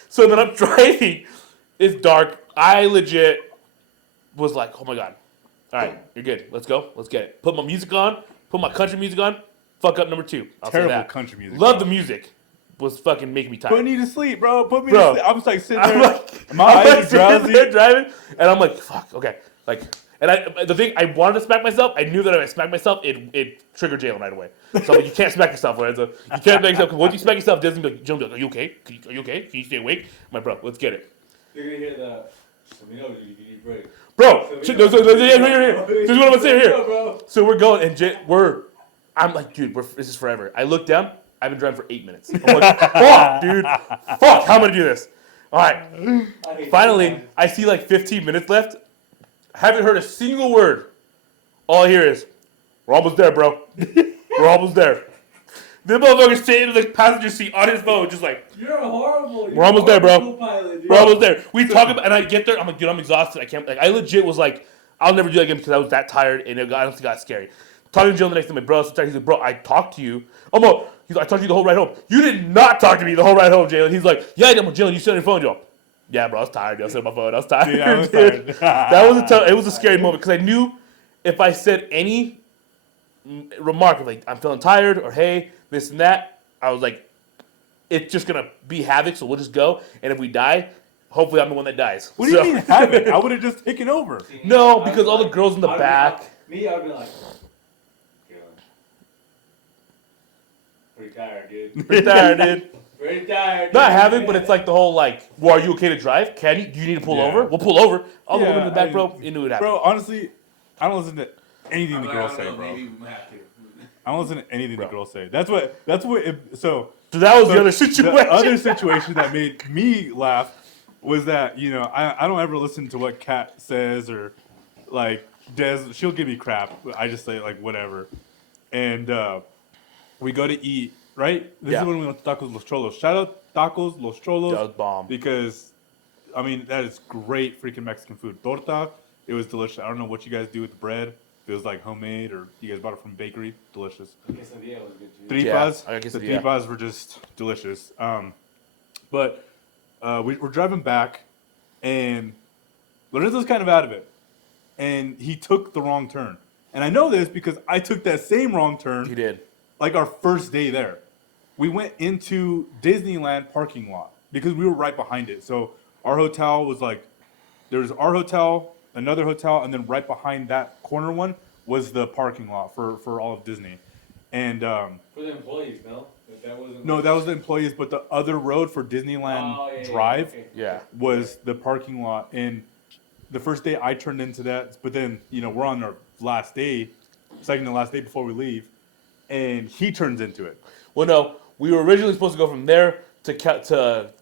so then I'm driving. It's dark. I legit was like, oh my God. All right, you're good. Let's go. Let's get it. Put my music on. Put my country music on. Fuck up number 2. I'll say Terrible that. country music. Love the music. Was fucking making me tired. Put me to sleep, bro. Put me Bro. to sleep. I was like sitting I'm there. like, my I'm eyes like are sitting drowsy. there driving, and I'm like, fuck, okay. Like, and the thing, I wanted to smack myself. I knew that if I smacked myself, it triggered Jalen right away. So you can't smack yourself, Lorenzo. You can't smack yourself, because once you smack yourself, Disney's like, Jalen be like, are you okay? Are you okay? Can you stay awake? I'm like, bro, let's get it. You're gonna hear the. Let me know if you need a break. Bro, So here. This is what I'm gonna say here. Bro. So we're going, and I'm like, dude, this is forever. I look down, I've been driving for 8 minutes. I'm like, fuck, dude. Fuck, how am I gonna do this? All right. I hate Finally, that. I see like 15 minutes left. Haven't heard a single word. All I hear is, we're almost there, bro. We're almost there. The motherfucker's sitting in the passenger seat on his phone, just like, You're horrible. We're almost there, bro. Pilot, dude. we're almost there. We talk about, and I get there, I'm like, dude, I'm exhausted. I can't, like, I legit was like, I'll never do that again because I was that tired, and it honestly got scary. Talking to Jill the next day, my bro, so tired. He's like, bro, I talked to you. Oh, no. He's like, I talked to you the whole ride home. You did not talk to me the whole ride home, Jalen. He's like, yeah, I know, Jalen, you sit on your phone, Joe. Yeah, bro, I was tired. I was on my phone. I was tired. Dude, I was dude. tired. It was a scary moment because I knew if I said any remark of like, I'm feeling tired or hey, this and that, I was like, it's just going to be havoc, so we'll just go. And if we die, hopefully I'm the one that dies. What do you mean have it? I would have just taken over. No, I because was all the like- girls in the I'd be back. like- Me, I'd be like, "Jalen, pretty tired, dude. Pretty tired, dude. Pretty tired. Not dude." havoc, but it's like the whole like, well, are you okay to drive? Can you? Do you need to pull Yeah. over? We'll pull over. All the Yeah, women in the back, I- bro, you knew it happened. Bro, honestly, I don't listen to anything I'm the like, girls I say, don't know, bro. maybe we have to. I don't listen to anything Bro. the girls say. That's what. So that was the other the situation. other situation that made me laugh was that I don't ever listen to what Kat says or like Des. She'll give me crap. I just say like whatever, and we go to eat. Right. This Yeah. is when we went to Tacos Los Cholos. Shout out Tacos Los Cholos. That was bomb. Because I mean, that is great freaking Mexican food. Torta, it was delicious. I don't know what you guys do with the bread. If it was like homemade or you guys bought it from a bakery, delicious. Quesadilla was good too. Tripas, I got the quesadilla. tripas were just delicious. But we're driving back, and Lorenzo's kind of out of it, and he took the wrong turn. And I know this because I took that same wrong turn. He did. Like our first day there. We went into Disneyland parking lot because we were right behind it. So our hotel was like, there's our hotel, another hotel, and then right behind that corner one was the parking lot for all of Disney. And For the employees, no? That wasn't. no, that was the employees, but the other road for Disneyland Oh, yeah, Drive okay. Yeah. was the parking lot. And the first day I turned into that, but then, we're on our last day, second to last day before we leave, and he turns into it. Well, no, we were originally supposed to go from there to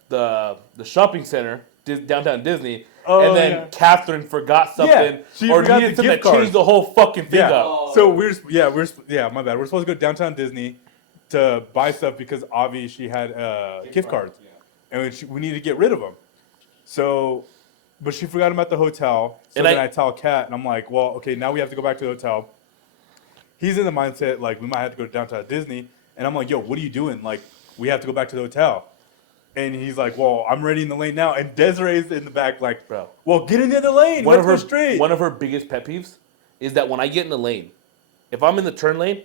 the shopping center, downtown Disney, Oh, and then yeah. Catherine forgot something, she or forgot needed the something gift that changed cards. the whole fucking thing Yeah. up. Oh. So my bad. We're supposed to go downtown Disney to buy stuff because Avi, she had gift cards, Yeah. and we needed to get rid of them. So, but she forgot them at the hotel. So And then I- I tell Kat, and I'm like, well, okay, now we have to go back to the hotel. He's in the mindset like we might have to go downtown Disney, and I'm like, yo, what are you doing? Like, we have to go back to the hotel. And he's like, well, I'm ready in the lane now. And Desiree's in the back like, Bro. well, get in the other lane. Let's go straight. One of her biggest pet peeves is that when I get in the lane, if I'm in the turn lane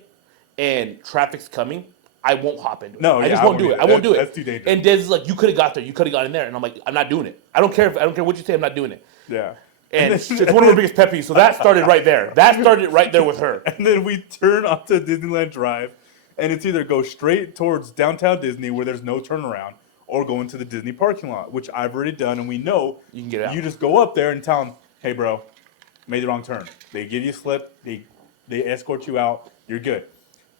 and traffic's coming, I won't hop into it. No, I yeah, just I won't won't do do it. that. I won't do it. That's too dangerous. And Des is like, you could have got there. You could have got in there. And I'm like, I'm not doing it. I don't care what you say. I'm not doing it. Yeah. And then- it's one of her biggest pet peeves. So that started right there. That started right there with her. And then we turn onto Disneyland Drive, and it's either go straight towards downtown Disney where there's no turnaround, or go into the Disney parking lot, which I've already done, and we know You can get out. You just go up there and tell them, hey, bro, made the wrong turn. They give you a slip. They escort you out. You're good.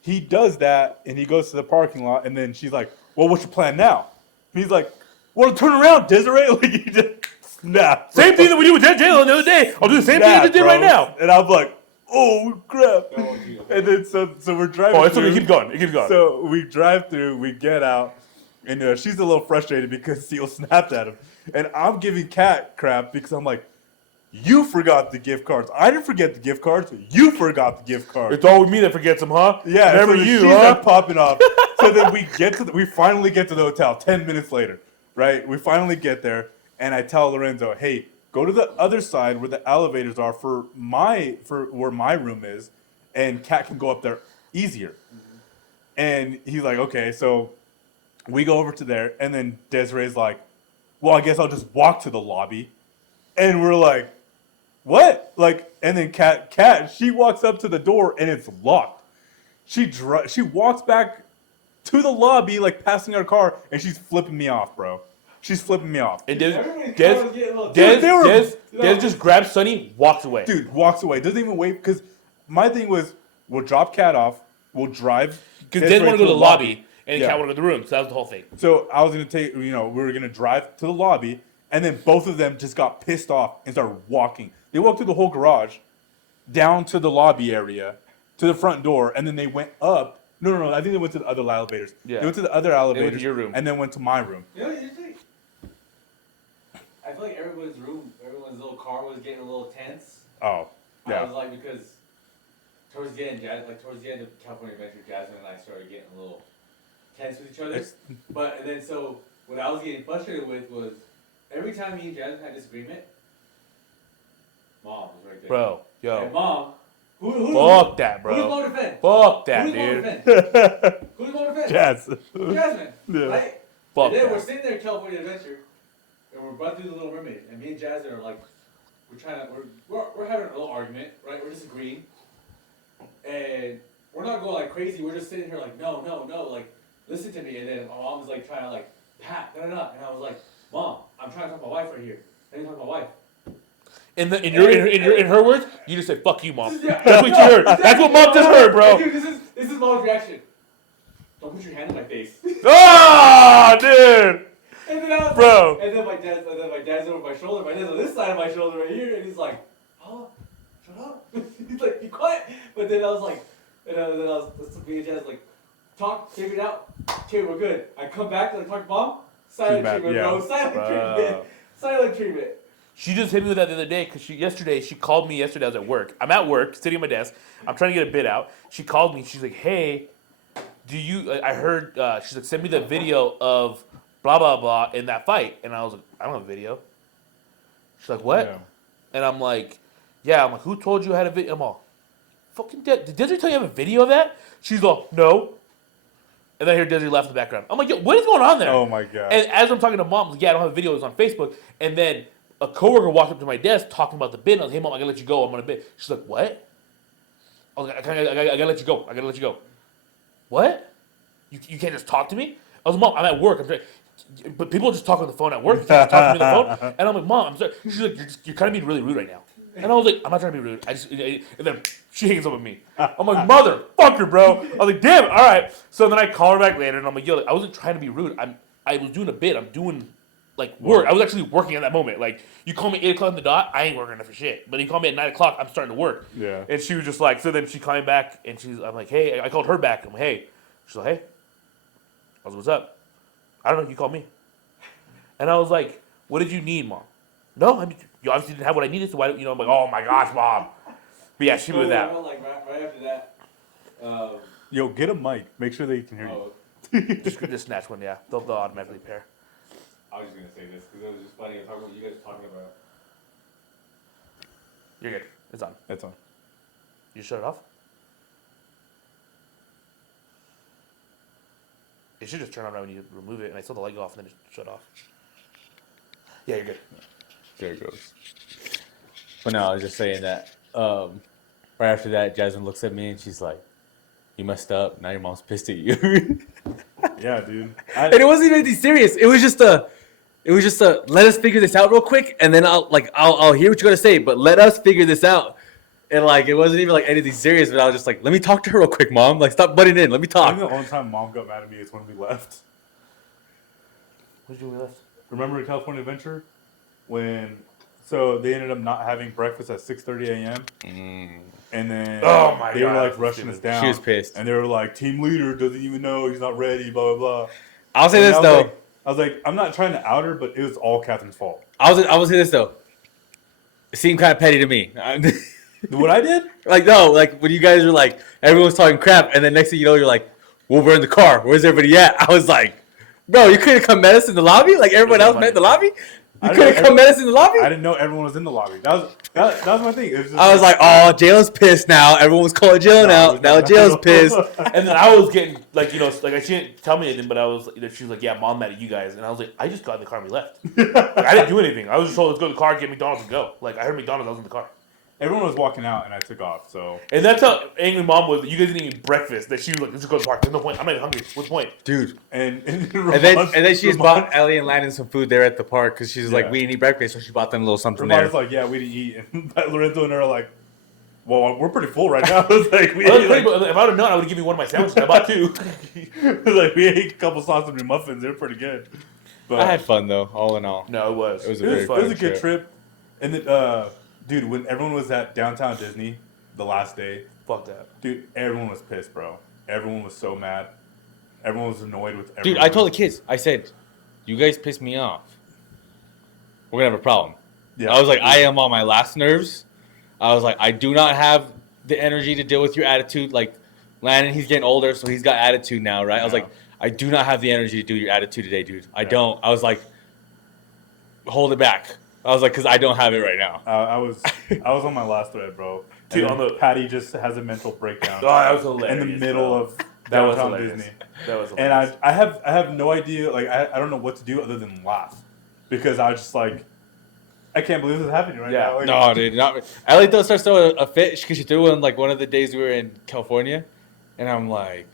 He does that, and he goes to the parking lot, and then she's like, well, what's your plan now? And he's like, well, turn around, Desiree. Like, he just snapped. Same thing that we did with Jalen the other day. I'll do the same thing Snap, you just did bro. right now. And I'm like, oh, crap. That won't do. And then so we're driving Oh, it's through. okay. Keep going. It keeps going. So we drive through, we get out, and she's a little frustrated because Seal snapped at him. And I'm giving Kat crap because I'm like, you forgot the gift cards. I didn't forget the gift cards. You forgot the gift cards. It's always me that forgets them, huh? Yeah, Never so then you, she's huh? like popping off. So then we finally get to the hotel 10 minutes later, right? We finally get there, and I tell Lorenzo, hey, go to the other side where the elevators are for where my room is, and Kat can go up there easier. Mm-hmm. And he's like, okay, so we go over to there, and then Desiree's like, well, I guess I'll just walk to the lobby. And we're like, what? Like, and then Kat, she walks up to the door, and it's locked. She walks back to the lobby, like passing our car, and she's flipping me off, bro. She's flipping me off. And Everybody's car was getting a little Dude, they were- Des just grabs Sonny, walks away. Dude, walks away. Doesn't even wait, because my thing was, we'll drop Kat off, we'll drive. Because Des wanted to go to the lobby, and Yeah. Cat wanted to go to the room. So that was the whole thing. So I was gonna take, we were gonna drive to the lobby, and then both of them just got pissed off and started walking. They walked through the whole garage, down to the lobby area, to the front door, and then they went up. No. I think they went to the other elevators. Yeah. They went to the other elevators. your room. And then went to my room. You know, you think? I feel like everyone's little car was getting a little tense. Oh, I yeah. was like, because towards the end of California Adventure, Jasmine and I started getting a little tense with each other. It's- And then so what I was getting frustrated with was every time me and Jasmine had disagreement, Mom was right there. Bro, And yo. Mom, who Fuck that, Who's bro. going to defend? Fuck that, Who's going to dude. defend? Who's going to defend? Yes. Jasmine, Yeah. right? Fuck And then we're that. sitting there in California Adventure, and we're about to do the Little Mermaid, and me and Jasmine are like, we're having a little argument, right? We're disagreeing, and we're not going like crazy. We're just sitting here like, no, like, listen to me. And then my mom was like trying to like, Pat, no, and I was like, Mom, I'm trying to talk to my wife right here. I need to talk to my wife. In her words, you just said "fuck you, mom." That's what you heard. That's what mom just heard, bro. Dude, this is mom's reaction. Don't put your hand in my face. Ah, dude. And then I was Bro. like, and then my dad's over my shoulder. My dad's on this side of my shoulder right here, and he's like, "Oh, shut up." He's like, "Be quiet." But then I was like, me and Dad's like, "Talk, figure it out. Okay, we're good." I come back to talk to mom. Silent treatment, bro. Silent treatment. Silent treatment. She just hit me with that the other day because she called me yesterday. I was at work. I'm at work, sitting at my desk. I'm trying to get a bid out. She called me. She's like, "Hey, do you?" I heard. She's like, "Send me the video of blah blah blah in that fight." And I was like, "I don't have a video." She's like, "What?" Yeah. And I'm like, "Yeah." I'm like, "Who told you I had a video?" I'm all, "Fucking did Desiree tell you I have a video of that?" She's all, "No." And then I hear Desiree laugh in the background. I'm like, "Yo, what is going on there?" Oh my god. And as I'm talking to mom, I'm like, "Yeah, I don't have a video. It was on Facebook." And then a coworker walked up to my desk talking about the bid. And I was like, "Hey, mom, I gotta let you go. I'm on a bid." She's like, "What?" I was like, I gotta let you go. I gotta let you go. What? You can't just talk to me? I was like, "Mom, I'm at work." I'm sorry. But people just talk on the phone at work. You can't just talk to me on the phone. And I'm like, "Mom, I'm sorry." She's like, you're kind of being really rude right now." And I was like, "I'm not trying to be rude. And then she hangs up with me. I'm like, "Motherfucker, bro." I was like, "Damn it, all right." So then I call her back later, and I'm like, "Yo, I wasn't trying to be rude. I was doing a bid. I'm doing like work. I was actually working at that moment. Like, you call me 8 o'clock on the dot, I ain't working for shit. But you call me at 9 o'clock, I'm starting to work." Yeah. And she was just like, so then she called me back, and I'm like, "Hey," I called her back. I'm like, "Hey." She's like, "Hey." I was like, "What's up?" "I don't know. You called me." And I was like, "What did you need, Mom?" "No, I mean, you obviously didn't have what I needed, so why don't you know?" I'm like, "Oh my gosh, Mom." But yeah, she was that. Like right after that. Yo, get a mic. Make sure they can hear you. Just snatch one, yeah. They'll automatically pair. I was just gonna say this because it was just funny talking about what you guys were talking about. You're good. It's on. That's on. You shut it off? It should just turn on right when you remove it, and I saw the light go off and then just shut off. Yeah, you're good. There it goes. But no, I was just saying that. Right after that, Jasmine looks at me and she's like, "You messed up. Now your mom's pissed at you." Yeah, dude. And it wasn't even anything serious. It was just a let us figure this out real quick, and then I'll hear what you're gonna say, but let us figure this out. And like it wasn't even like anything serious, but I was just like, let me talk to her real quick, Mom. Like, stop butting in. Let me I talk. think the only time Mom got mad at me is when we left. What did you do when we left? Remember California Adventure? So they ended up not having breakfast at 6:30 a.m. And then Oh my they God, were like that's rushing us stupid. down. She was pissed. And they were like, "Team leader doesn't even know, he's not ready, blah, blah, blah." I'll say And this though. I was like, I'm not trying to out her, but it was all Catherine's fault. I was say this though. It seemed kind of petty to me. What I did? Like no, like when you guys were like everyone's talking crap, and then next thing you know you're like, "Well, we're in the car. Where's everybody at?" I was like, "Bro, you couldn't come met us in the lobby like everyone else met in the lobby. You couldn't come met us in the lobby." I didn't know everyone was in the lobby. That was my thing. It was just I was like, "Oh, Jalen's pissed now. Everyone was calling Jalen No, it out. was Now not- Jalen's pissed." And then I was getting, like, like, she didn't tell me anything, but I was, she was like, "Yeah, Mom mad at you guys." And I was like, "I just got in the car and we left. Like, I didn't do anything. I was just told, let's go to the car, get McDonald's and go." Like, I heard McDonald's, I was in the car. everyone was walking out, and I took off. So And that's how angry Mom was. You guys didn't eat breakfast. That she was like, "Let's just go to the park. There's no point. I'm not even hungry. What's the point?" Dude. and And then she just bought Ellie and Landon some food there at the park because she's like, Yeah. "We didn't eat breakfast," so she bought them a little something Ramon there. was like, "Yeah, we didn't eat," and Lorenzo and her are like, "Well, we're pretty full right now." I was like, If I would have known, I would have given you one of my sandwiches. I bought two. like we ate a couple sausage and muffins. They're pretty good. But I had fun though, all in all. No, it was. It was a it very was, fun it was a good trip. trip. And then, dude, when everyone was at downtown Disney the last day, Fuck that. dude, everyone was pissed, bro. Everyone was so mad. Everyone was annoyed with everyone. Dude, I told the kids, I said, "You guys piss me off. We're gonna have a problem." Yeah. I was like, I am on my last nerves. I was like, I do not have the energy to deal with your attitude. Like, Landon, he's getting older, so he's got attitude now, right? I was Yeah. like, I do not have the energy to do your attitude today, dude. I Yeah. don't. I was like, hold it back. I was like, because I don't have it right now. I was on my last thread, bro. Dude, And on then the- Patty just has a mental breakdown Oh, that was hilarious. in the middle bro. of That was downtown hilarious. Disney. That was And hilarious. I have no idea, like I don't know what to do other than laugh, because I was just like, I can't believe this is happening right Yeah. now. Like, No, dude, not. Ellie though starts throwing a fit because she threw one like one of the days we were in California, and I'm like,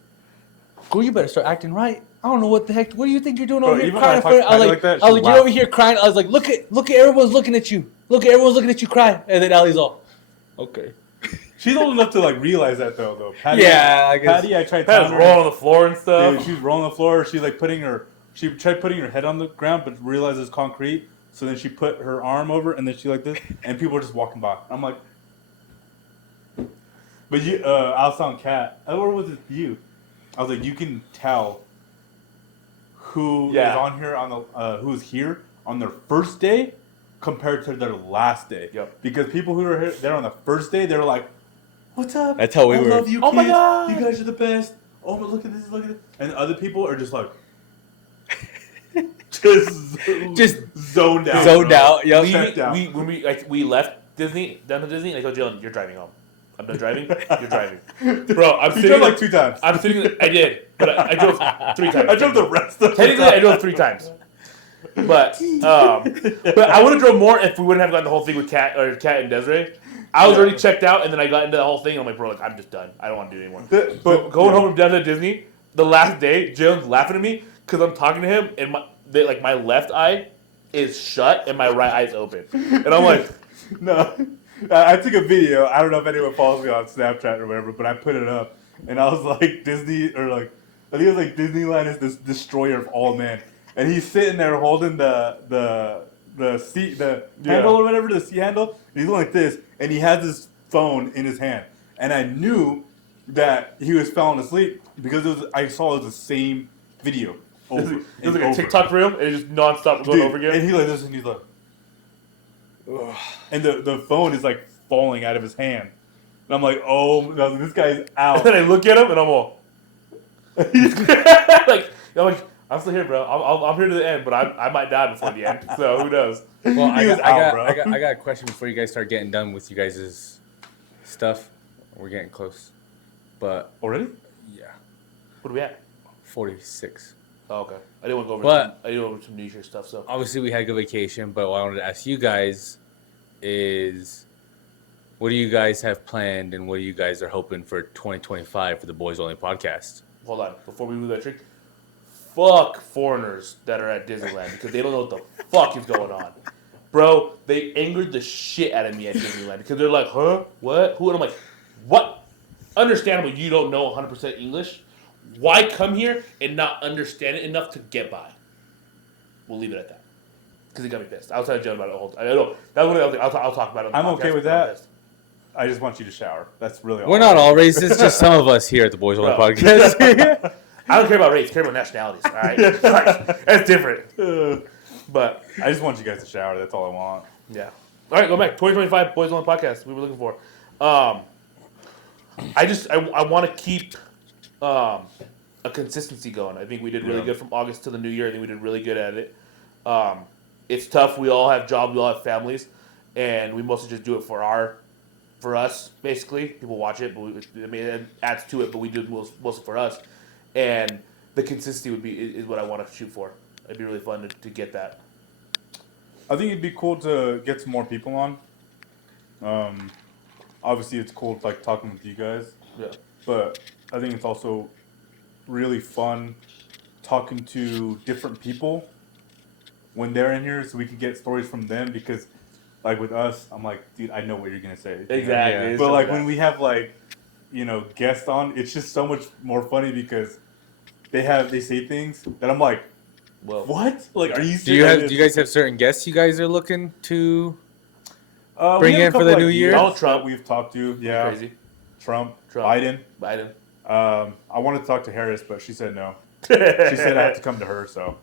"Girl, you better start acting right." I don't know what the heck. What do you think you're doing Bro, over here even crying when I for? talk I was like like, that, I was she'll like, you're laugh. over here crying. I was like, look at everyone's looking at you. look, everyone's looking at you cry, and then Allie's all, okay. She's old enough to like realize that though. Patty, Yeah, I guess. Patty, I tried Pat's telling rolling her. on the floor and stuff. Dude, she was rolling on the floor. She's like she tried putting her head on the ground, but realized it's concrete. So then she put her arm over, and then she like this, and people were just walking by. I'm like, but I was telling Kat, or was it you? I was like, you can tell who is on here on the who's here on their first day compared to their last day. Yep. Because people who are here, there on the first day, they're like, "What's up? That's how we I were. love you, kids. Oh my God. You guys are the best. Oh, but look at this, look at this." And other people are just like, just zoned out. Zoned bro. out. Yep. Checked out. We left Disney, down to Disney, and I told Jalen, you're driving home. I'm done driving. You're driving, bro. I'm You sitting drove there- like 2 times. I'm sitting. I did, but I drove 3 times. I drove the rest of the Technically, I drove 3 times. But I would have drove more if we wouldn't have gotten the whole thing with Kat and Desiree. I was already checked out, and then I got into the whole thing. And I'm like, bro, like, I'm just done. I don't want to do it anymore. But going home down to Disney, the last day, Jalen's laughing at me because I'm talking to him, and my left eye is shut and my right eye is open, and I'm like, No, I took a video. I don't know if anyone follows me on Snapchat or whatever, but I put it up, and I was like, Disney, or like, I think it was like Disneyland is this destroyer of all men, and he's sitting there holding the seat, the handle or whatever, the seat handle. And he's going like this, and he has his phone in his hand, and I knew that he was falling asleep because I saw the same video over. it was like a TikTok reel, and it's just nonstop going over again. And he like this, and he's like, ugh. And the phone is like falling out of his hand. And I'm like, oh, no, this guy's out. And then I look at him, and I'm all I'm still here, bro. I'm here to the end, but I might die before the end. So who knows? Well, He was out, bro. I got a question before you guys start getting done with you guys' stuff. We're getting close. But, Already? yeah, What are we at? 46. Oh, okay. I didn't want to go over. But- I didn't go over some New Year's stuff. So Obviously, we had a good vacation, but what I wanted to ask you guys is what do you guys have planned and what you guys are hoping for 2025 for the Boys Only podcast? hold on, before we move that trick. Fuck foreigners that are at Disneyland because they don't know what the fuck is going on. Bro, they angered the shit out of me at Disneyland because they're like, huh? What? Who? And I'm like, what? Understandable, you don't know 100% English. Why come here and not understand it enough to get by? We'll leave it at that. Because it got me pissed. I was telling Joe about it the whole time. I know. That was one of the other things I'll talk about it on the I'm podcast, okay with but I'm that. pissed. I just want you to shower. That's really all. We're not all racist, just some of us here at the Boys Only Bro. podcast. I don't care about race. I care about nationalities. All right? That's different. But, I just want you guys to shower. That's all I want. yeah. All right, go back. 2025 Boys Only Podcast. We were looking for. I want to keep a consistency going. I think we did really Yeah. good from August to the new year. I think we did really good at it. It's tough. We all have jobs. We all have families, and we mostly just do it for us. Basically, people watch it, but it adds to it. But we do it mostly for us, and the consistency is what I want to shoot for. It'd be really fun to get that. I think it'd be cool to get some more people on. Obviously, it's cool like talking with you guys, Yeah. but I think it's also really fun talking to different people when they're in here, so we can get stories from them. Because, like with us, I'm like, dude, I know what you're gonna say. Exactly. Yeah. It's But like that. when we have like, guests on, it's just so much more funny because they say things that I'm like, Well, what? Like, are you? Do you serious? guys have certain guests you guys are looking to? We bring have a in for couple the new ideas year? Donald that Trump. we've talked to. Yeah, crazy. Trump, Trump. Biden. Biden. I wanted to talk to Harris, but she said no. She said I have to come to her. So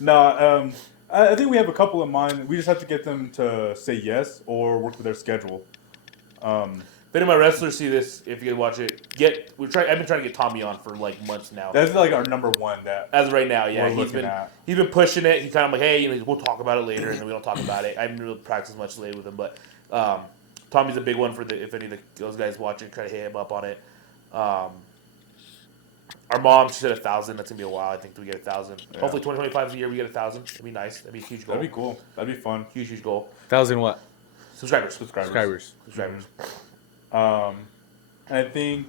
no. I think we have a couple in mind. We just have to get them to say yes or work with their schedule. If any of my wrestlers see this, if you guys watch it, I've been trying to get Tommy on for like months now. That's like our number one. That As of right now, yeah, we're he's looking been at. he's been pushing it. He's kind of like, hey, we'll talk about it later, and then we don't talk about it. I haven't really practiced much lately with him, but Tommy's a big one for if any of those guys watch it, try to hit him up on it. Our mom, she said 1,000. That's gonna be a while. I think we get 1,000. Yeah. Hopefully, 2025 is the year we get 1,000. That'd be nice. That'd be a huge goal. That'd be cool. That'd be fun. Huge goal. 1,000 what? Subscribers. Subscribers. Subscribers. And I think.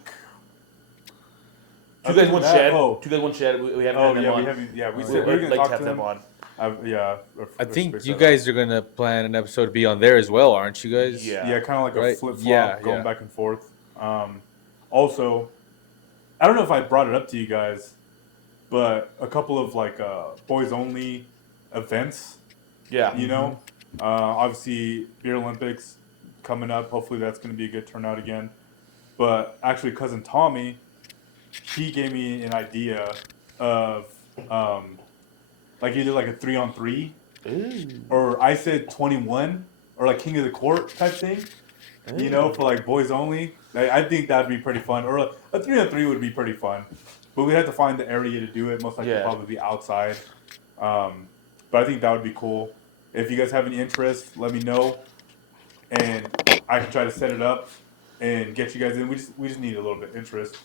Two guys, one that- shed. Oh, Two guys, one shed. We haven't oh had them yeah, on. we haven't. Yeah, we We'd said we were gonna like talk to have to them them. on. I think you guys are gonna plan an episode to be on there as well, aren't you guys? Yeah. Yeah, kind of like a Right? flip flop, Yeah, going yeah. back and forth. Also, I don't know if I brought it up to you guys, but a couple of like boys only events. Yeah. You know, obviously Beer Olympics coming up. Hopefully that's going to be a good turnout again. But actually, cousin Tommy, he gave me an idea of like either like a 3-on-3, Ooh. or I said 21, or like King of the Court type thing. You know, for like boys only. I think that'd be pretty fun. Or a 3-on-3 would be pretty fun. But we have to find the area to do it. Most likely Yeah. probably be outside. But I think that would be cool. If you guys have any interest, let me know, and I can try to set it up and get you guys in. We just need a little bit of interest,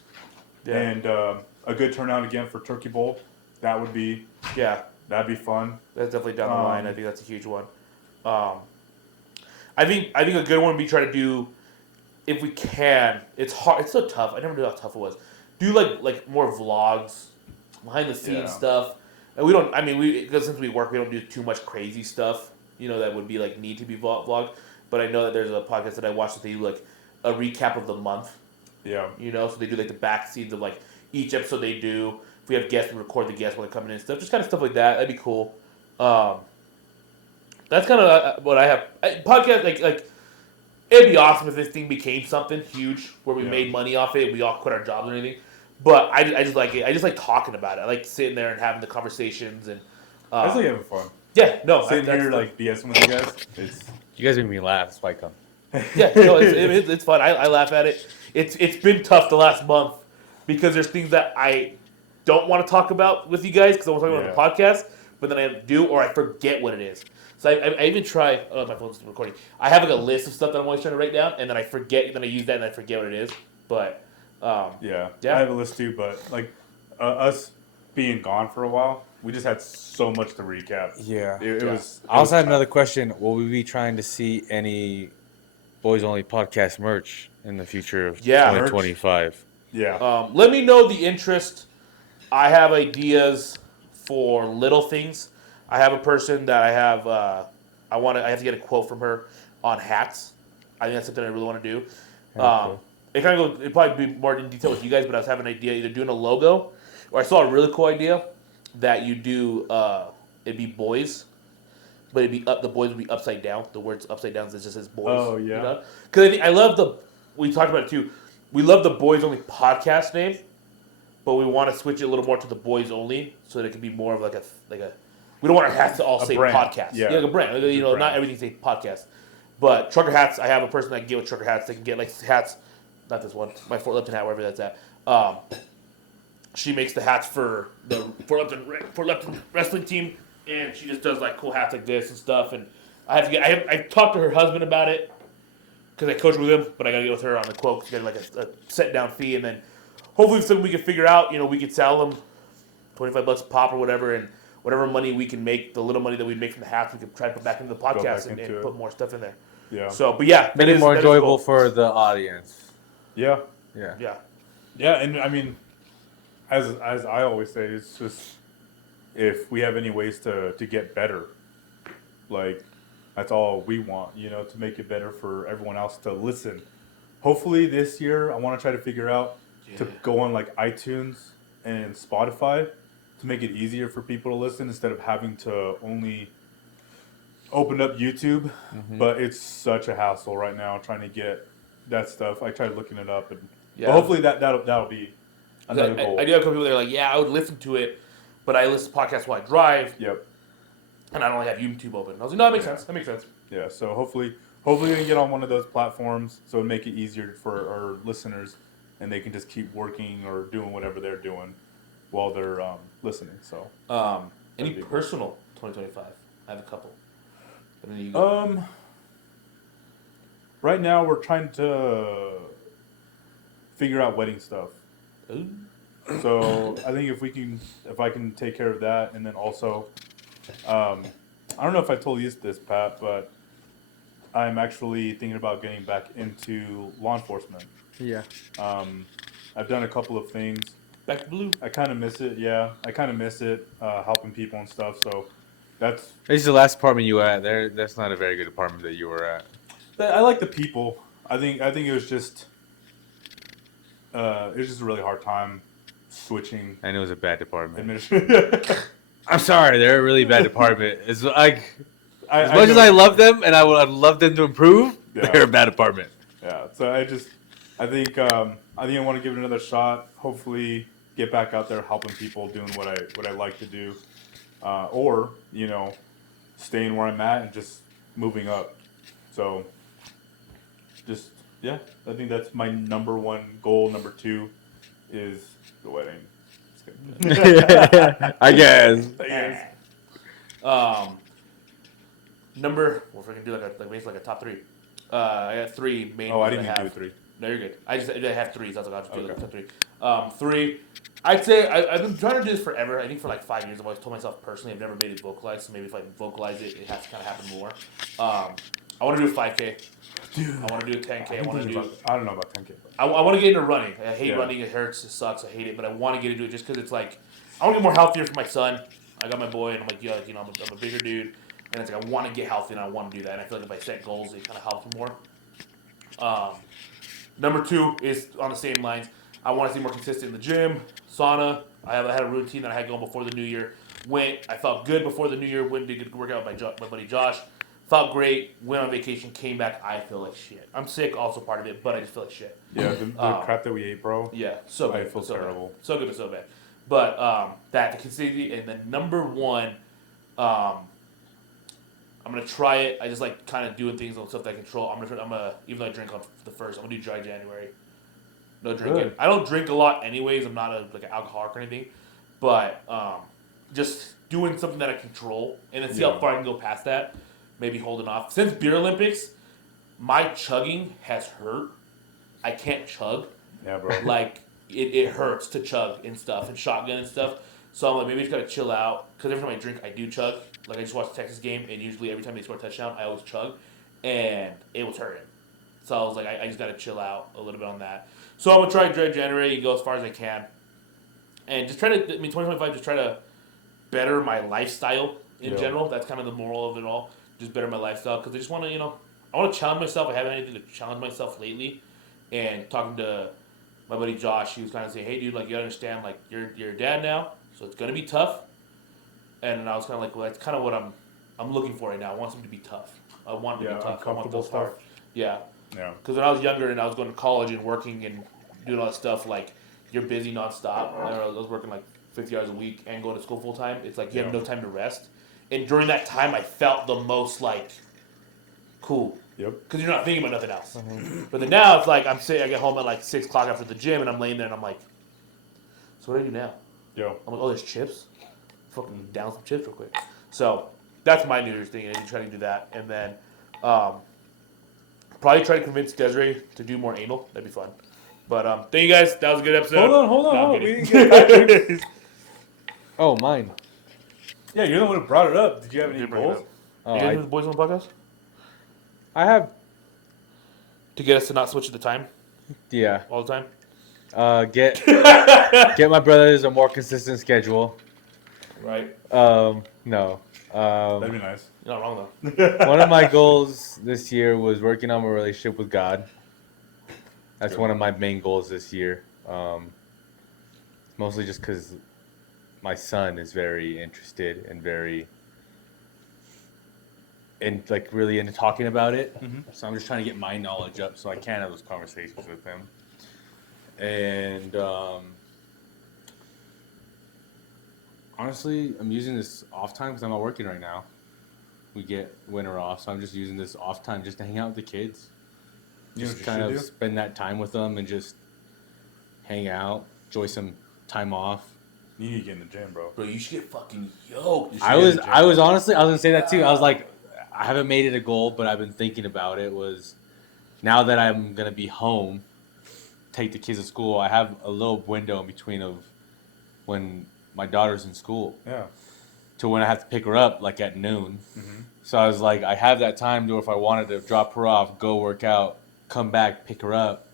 Yeah. and a good turnout again for Turkey Bowl. That'd be fun. That's definitely down the line. I think that's a huge one. I think a good one we try to do, if we can. It's hard. It's so tough. I never knew how tough it was. Do like more vlogs, behind the scenes Yeah. stuff. And we don't. I mean, because since we work, we don't do too much crazy stuff. You know, that would be like need to be vlogged. But I know that there's a podcast that I watch that they do like a recap of the month. Yeah. You know, so they do like the back scenes of like each episode they do. If we have guests, we record the guests when they're coming in and stuff. Just kind of stuff like that. That'd be cool. That's kind of what I have. Podcast like it'd be awesome if this thing became something huge where we Yeah. made money off it. We all quit our jobs or anything. But I just like it. I just like talking about it. I like sitting there and having the conversations and. I just like having fun. Yeah, no, Sitting that's here the- like BSing with you guys. It's You guys make me laugh. That's why I come. Yeah, no, it's fun. I laugh at it. It's been tough the last month because there's things that I don't want to talk about with you guys because I want to talk about on the podcast, but then I do or I forget what it is. So I even try. Oh, my phone's recording. I have like a list of stuff that I'm always trying to write down, and then I forget. And then I use that, and I forget what it is. But yeah. Yeah. I have a list too, but like us being gone for a while, we just had so much to recap. Yeah. It Yeah. was. I also had another question. Will we be trying to see any boys only podcast merch in the future of Yeah. 2025? Yeah. let me know the interest. I have ideas for little things. I have a person that I have. I have to get a quote from her on hats. I think that's something I really want to do. Okay. It kind of goes. It'd probably be more in detail with you guys, but I was having an idea either doing a logo, or I saw a really cool idea that you do. It'd be boys, but it'd be up. The boys would be upside down. The words upside down. It just says boys. Oh, yeah. You know? Because I love the. We talked about it too. We love the boys only podcast name, but we want to switch it a little more to the boys only, so that it can be more of like a. We don't want our hats to all A say brand. podcast. Yeah. Like a brand. Like, you know, brand. not everything say podcast. But trucker hats, I have a person that can get with trucker hats. They can get like hats. Not this one. My Fort Lupton hat, wherever that's at. She makes the hats for the Fort Lupton wrestling team, and she just does like cool hats like this and stuff. And I have to get. I've talked to her husband about it because I coach with him, but I gotta get with her on the quote to get like a set down fee, and then hopefully something we can figure out. You know, we could sell them $25 a pop or whatever, and whatever money we can make, the little money that we make from the hats, we could try to put back into the podcast and into it. put more stuff in there. Yeah. So, but yeah, Make that it is- more that is enjoyable cool. for the audience. Yeah. Yeah. Yeah. Yeah, and I mean, as I always say, it's just if we have any ways to get better, like that's all we want, you know, to make it better for everyone else to listen. Hopefully this year, I want to try to figure out to go on like iTunes and Spotify to make it easier for people to listen instead of having to only open up YouTube. But it's such a hassle right now trying to get that stuff. I tried looking it up, and Yeah. but hopefully that'll be another goal. I do have a couple people that are like, yeah, I would listen to it, but I listen to podcasts while I drive, Yep. and I don't have YouTube open. I was like, no, that makes Yeah. sense. That makes sense. Yeah. So hopefully we can get on one of those platforms so it make it easier for our listeners, and they can just keep working or doing whatever they're doing while they're listening. So Any That'd be cool. personal 2025? I have a couple. And then you go. right now we're trying to figure out wedding stuff. Ooh. So I think if I can take care of that, and then also, I don't know if I told you this, Pat, but I'm actually thinking about getting back into law enforcement. Yeah. I've done a couple of things. Back to blue. I kind of miss it. Yeah, I kind of miss it, helping people and stuff. So That's. This is the last apartment you were at. That's not a very good apartment that you were at. I like the people. I think it was just. It was just a really hard time switching And it was a bad department. administration. I'm sorry, they're a really bad department. It's like as I much as know. I love them and I'd love them to improve, Yeah. they're a bad department. Yeah, so I think I want to give it another shot. Hopefully, get back out there helping people, doing what I like to do, or staying where I'm at and just moving up. So, just yeah, I think that's my number one goal. Number two is the wedding. Just kidding. I guess. Yes. We're freaking do basically like a top three. I got three main. Oh, I ones didn't that even have. do 3. No, you're good. I have three, so I was like, I'll just do Okay. the top three. Three, I'd say I've been trying to do this forever. I think for like 5 years. I've always told myself personally I've never made it vocalized, so maybe if I vocalize it, it has to kind of happen more. I want to do a 5K. I want to do a 10K. I want to do. I don't know about 10K. I want to get into running. I hate Yeah. running. It hurts. It sucks. I hate it. But I want to get into it just because it's like I want to get more healthier for my son. I got my boy, and I'm like, I'm a bigger dude, and it's like I want to get healthy, and I want to do that. And I feel like if I set goals, it kind of helps me more. Number two is on the same lines. I want to stay more consistent in the gym, sauna. I had a routine that I had going before the new year. I felt good before the new year. Went and did a good workout with my buddy Josh. Felt great. Went on vacation. Came back. I feel like shit. I'm sick. Also part of it, but I just feel like shit. Yeah, the crap that we ate, bro. Yeah, so good. I feel so terrible. Bad. So good, but so bad. But that the consistency, and then number one, I'm gonna try it. I just like kind of doing things on stuff that I control. I'm gonna even though I drink on the first, I'm gonna do dry January. No drinking. Good. I don't drink a lot, anyways. I'm not an alcoholic or anything, but just doing something that I control, and then see how Yeah. far I can go past that. Maybe holding off. Since Beer Olympics, my chugging has hurt. I can't chug. Yeah, bro. Like it hurts to chug and stuff and shotgun and stuff. So I'm like, maybe I just gotta chill out. Because every time I drink, I do chug. Like I just watched the Texas game, and usually every time they score a touchdown, I always chug, and it was hurting. So I was like, I just gotta chill out a little bit on that. So I'm gonna try dry January and go as far as I can, and just try to. 2025, just try to better my lifestyle in Yeah. general. That's kind of the moral of it all. Just better my lifestyle because I just want to, I want to challenge myself. I haven't had anything to challenge myself lately, and talking to my buddy Josh, he was kind of saying, "Hey, dude, like you understand, like you're a dad now, so it's gonna be tough." And I was kind of like, "Well, that's kind of what I'm looking for right now. I want something to be tough. I want it to be tough. I want uncomfortable those hard." stuff. Yeah, Yeah. because when I was younger and I was going to college and working and doing all that stuff, like you're busy nonstop. I was working like 50 hours a week and going to school full time. It's like you have Yeah. no time to rest. And during that time, I felt the most like cool. Yep. Because you're not thinking about nothing else. But then now it's like I'm sitting, I get home at like 6 o'clock after the gym, and I'm laying there and I'm like, so what do I do now? Yo. I'm like, oh, there's chips. Fucking down some chips real quick. So that's my New Year's thing, and try to do that, and then probably try to convince Desiree to do more anal. That'd be fun. But thank you guys. That was a good episode. Hold on. No, I'm We kidding. didn't get Patrick. Oh, mine. Yeah, you're the one who brought it up. Did you have any Did bring it goals? up. Oh, You guys do the boys on the podcast I have. to get us to not switch the time Yeah. all the time. Get my brothers a more consistent schedule. Right. No. That'd be nice. You're not wrong though. One of my goals this year was working on my relationship with God. That's Good. one of my main goals this year. Mostly just because my son is very interested and really into talking about it. Mhm. So I'm just trying to get my knowledge up so I can have those conversations with him. And honestly, I'm using this off time because I'm not working right now. We get winter off, so I'm just using this off time just to hang out with the kids. You know Just what kind you of should do? spend that time with them and just hang out, enjoy some time off. You need to get in the gym, bro. Bro, you should get fucking yoked. You I was honestly, I was gonna say that too. I was like, I haven't made it a goal, but I've been thinking about it. Was now that I'm gonna be home, take the kids to school. I have a little window in between of when my daughter's in school Yeah. to when I have to pick her up, like at noon. Mhm. So I was like, I have that time to if I wanted to drop her off, go work out, come back, pick her up.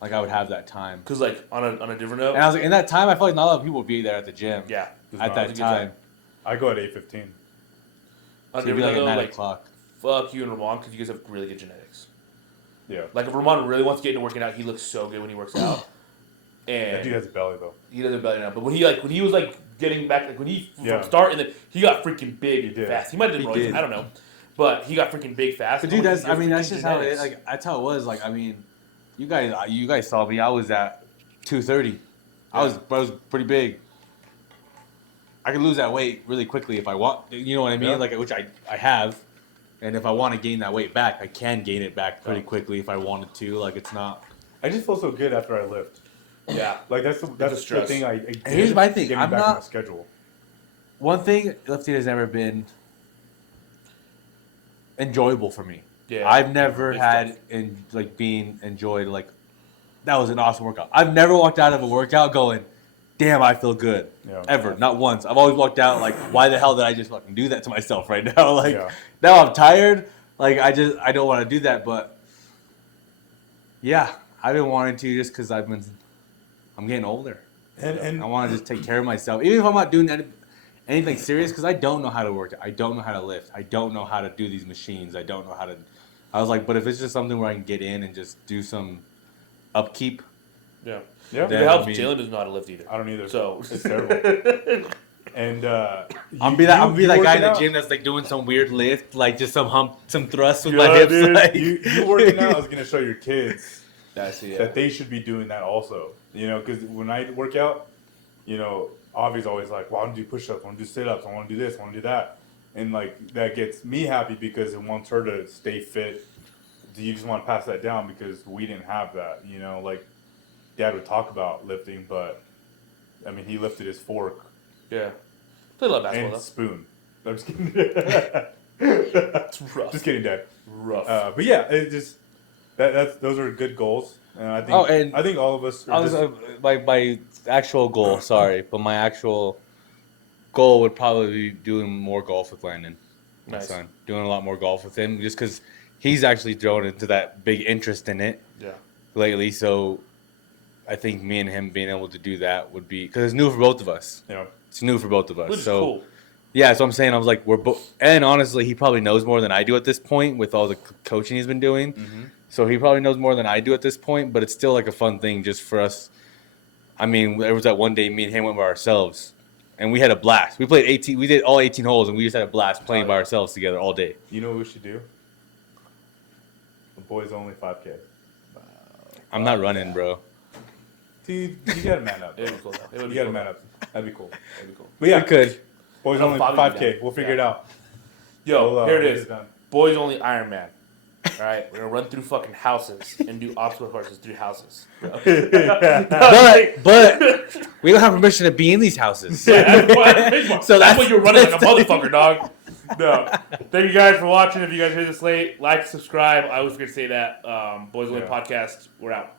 Like I would have that time. Cause like on a different note. And I was like, in that time, I feel like not a lot of people would be there at the gym. Yeah. Does At not- that That's a good time. I go at 8:15. On So you'd be like at though, 9 like, o'clock. fuck you and Ramon because you guys have really good genetics. Yeah. Like if Ramon really wants to get into working out, he looks so good when he works out. And That dude has a belly though. he doesn't belly now. But when he was like getting back, like when he Yeah. from start and then he got freaking big He did. fast. He might have He been roids, did. I don't know, but he got freaking big fast. But I'm dude, like, that's you're that's freaking just how it genetics. like that's how it was. Like I mean, you guys saw me. I was at 230. I was pretty big. I could lose that weight really quickly if I want. You know what I mean? Yeah. Like which I have, and if I want to gain that weight back, I can gain it back pretty quickly if I wanted to. Like it's not. I just feel so good after I lift. Yeah. Like that's the stress. thing I did. Here's my thing, Getting I'm back not- on the schedule. One thing lifting has never been enjoyable for me. Yeah. I've never It's had being enjoyed like that was an awesome workout. I've never walked out of a workout going, "Damn, I feel good." Yeah. Ever, not once. I've always walked out like, "Why the hell did I just fucking do that to myself right now?" Like Yeah. now I'm tired. Like I don't want to do that, but yeah, I've been wanting to just because I'm getting older. And I want to just take care of myself, even if I'm not doing anything serious, because I don't know how to work. I don't know how to lift. I don't know how to do these machines. I don't know how to. I was like, but if it's just something where I can get in and just do some upkeep, Yeah. yeah, Dude, it Then, helps. I mean- Jalen doesn't know how to lift either. I don't either. So It's terrible. And I'll be that guy in the working gym that's like doing some weird lift, like just some thrusts with Yeah, my hips. dude, Like, you working out is gonna show your kids that's that they should be doing that also. You know, because when I work out, you know, Avi's always like, "Well, I want to do push-ups, I want to do sit-ups, I want to do this, I want to do that," and like that gets me happy because it wants her to stay fit. Do you just want to pass that down because we didn't have that? You know, like Dad would talk about lifting, but I mean, he lifted his fork Yeah. Play a lot of and basketball spoon. I'm just kidding. though. It's rough. Just kidding, Dad. rough. But yeah, it just those are good goals, and I think Oh, and I think all of us. I Are was just, my actual goal. Sorry, but my actual goal would probably be doing more golf with Landon, my Nice. son. Doing a lot more golf with him, just because he's actually thrown into that big interest in it Yeah. lately. So I think me and him being able to do that would be because it's new for both of us. you know, It's new for both of us. Which is so cool. yeah, so I'm saying I was like we're both, and honestly, he probably knows more than I do at this point with all the coaching he's been doing. Mm-hmm. So he probably knows more than I do at this point, but it's still like a fun thing just for us. I mean, there was that one day me and him went by ourselves, and we had a blast. We played 18. We did all 18 holes, and we just had a blast playing by ourselves together all day. you know what we should do? The boys only 5K. I'm not running, bro. Dude, you gotta man up. It would be cool. Though. It would You be gotta cool. man up. That'd be cool. That'd be cool. But yeah, We could. boys I'll only follow you 5K. down. We'll figure it Yeah. out. Yo, We'll, here it we'll get is. done. Boys only Iron Man. All right, we're gonna run through fucking houses and do obstacle courses through houses. But we don't have permission to be in these houses. So that's that's- what you're running like a that's the- motherfucker, dog. No. Thank you guys for watching. If you guys hear this late, like, subscribe. I always forget to say that. Boys Only Yeah. Podcast. We're out.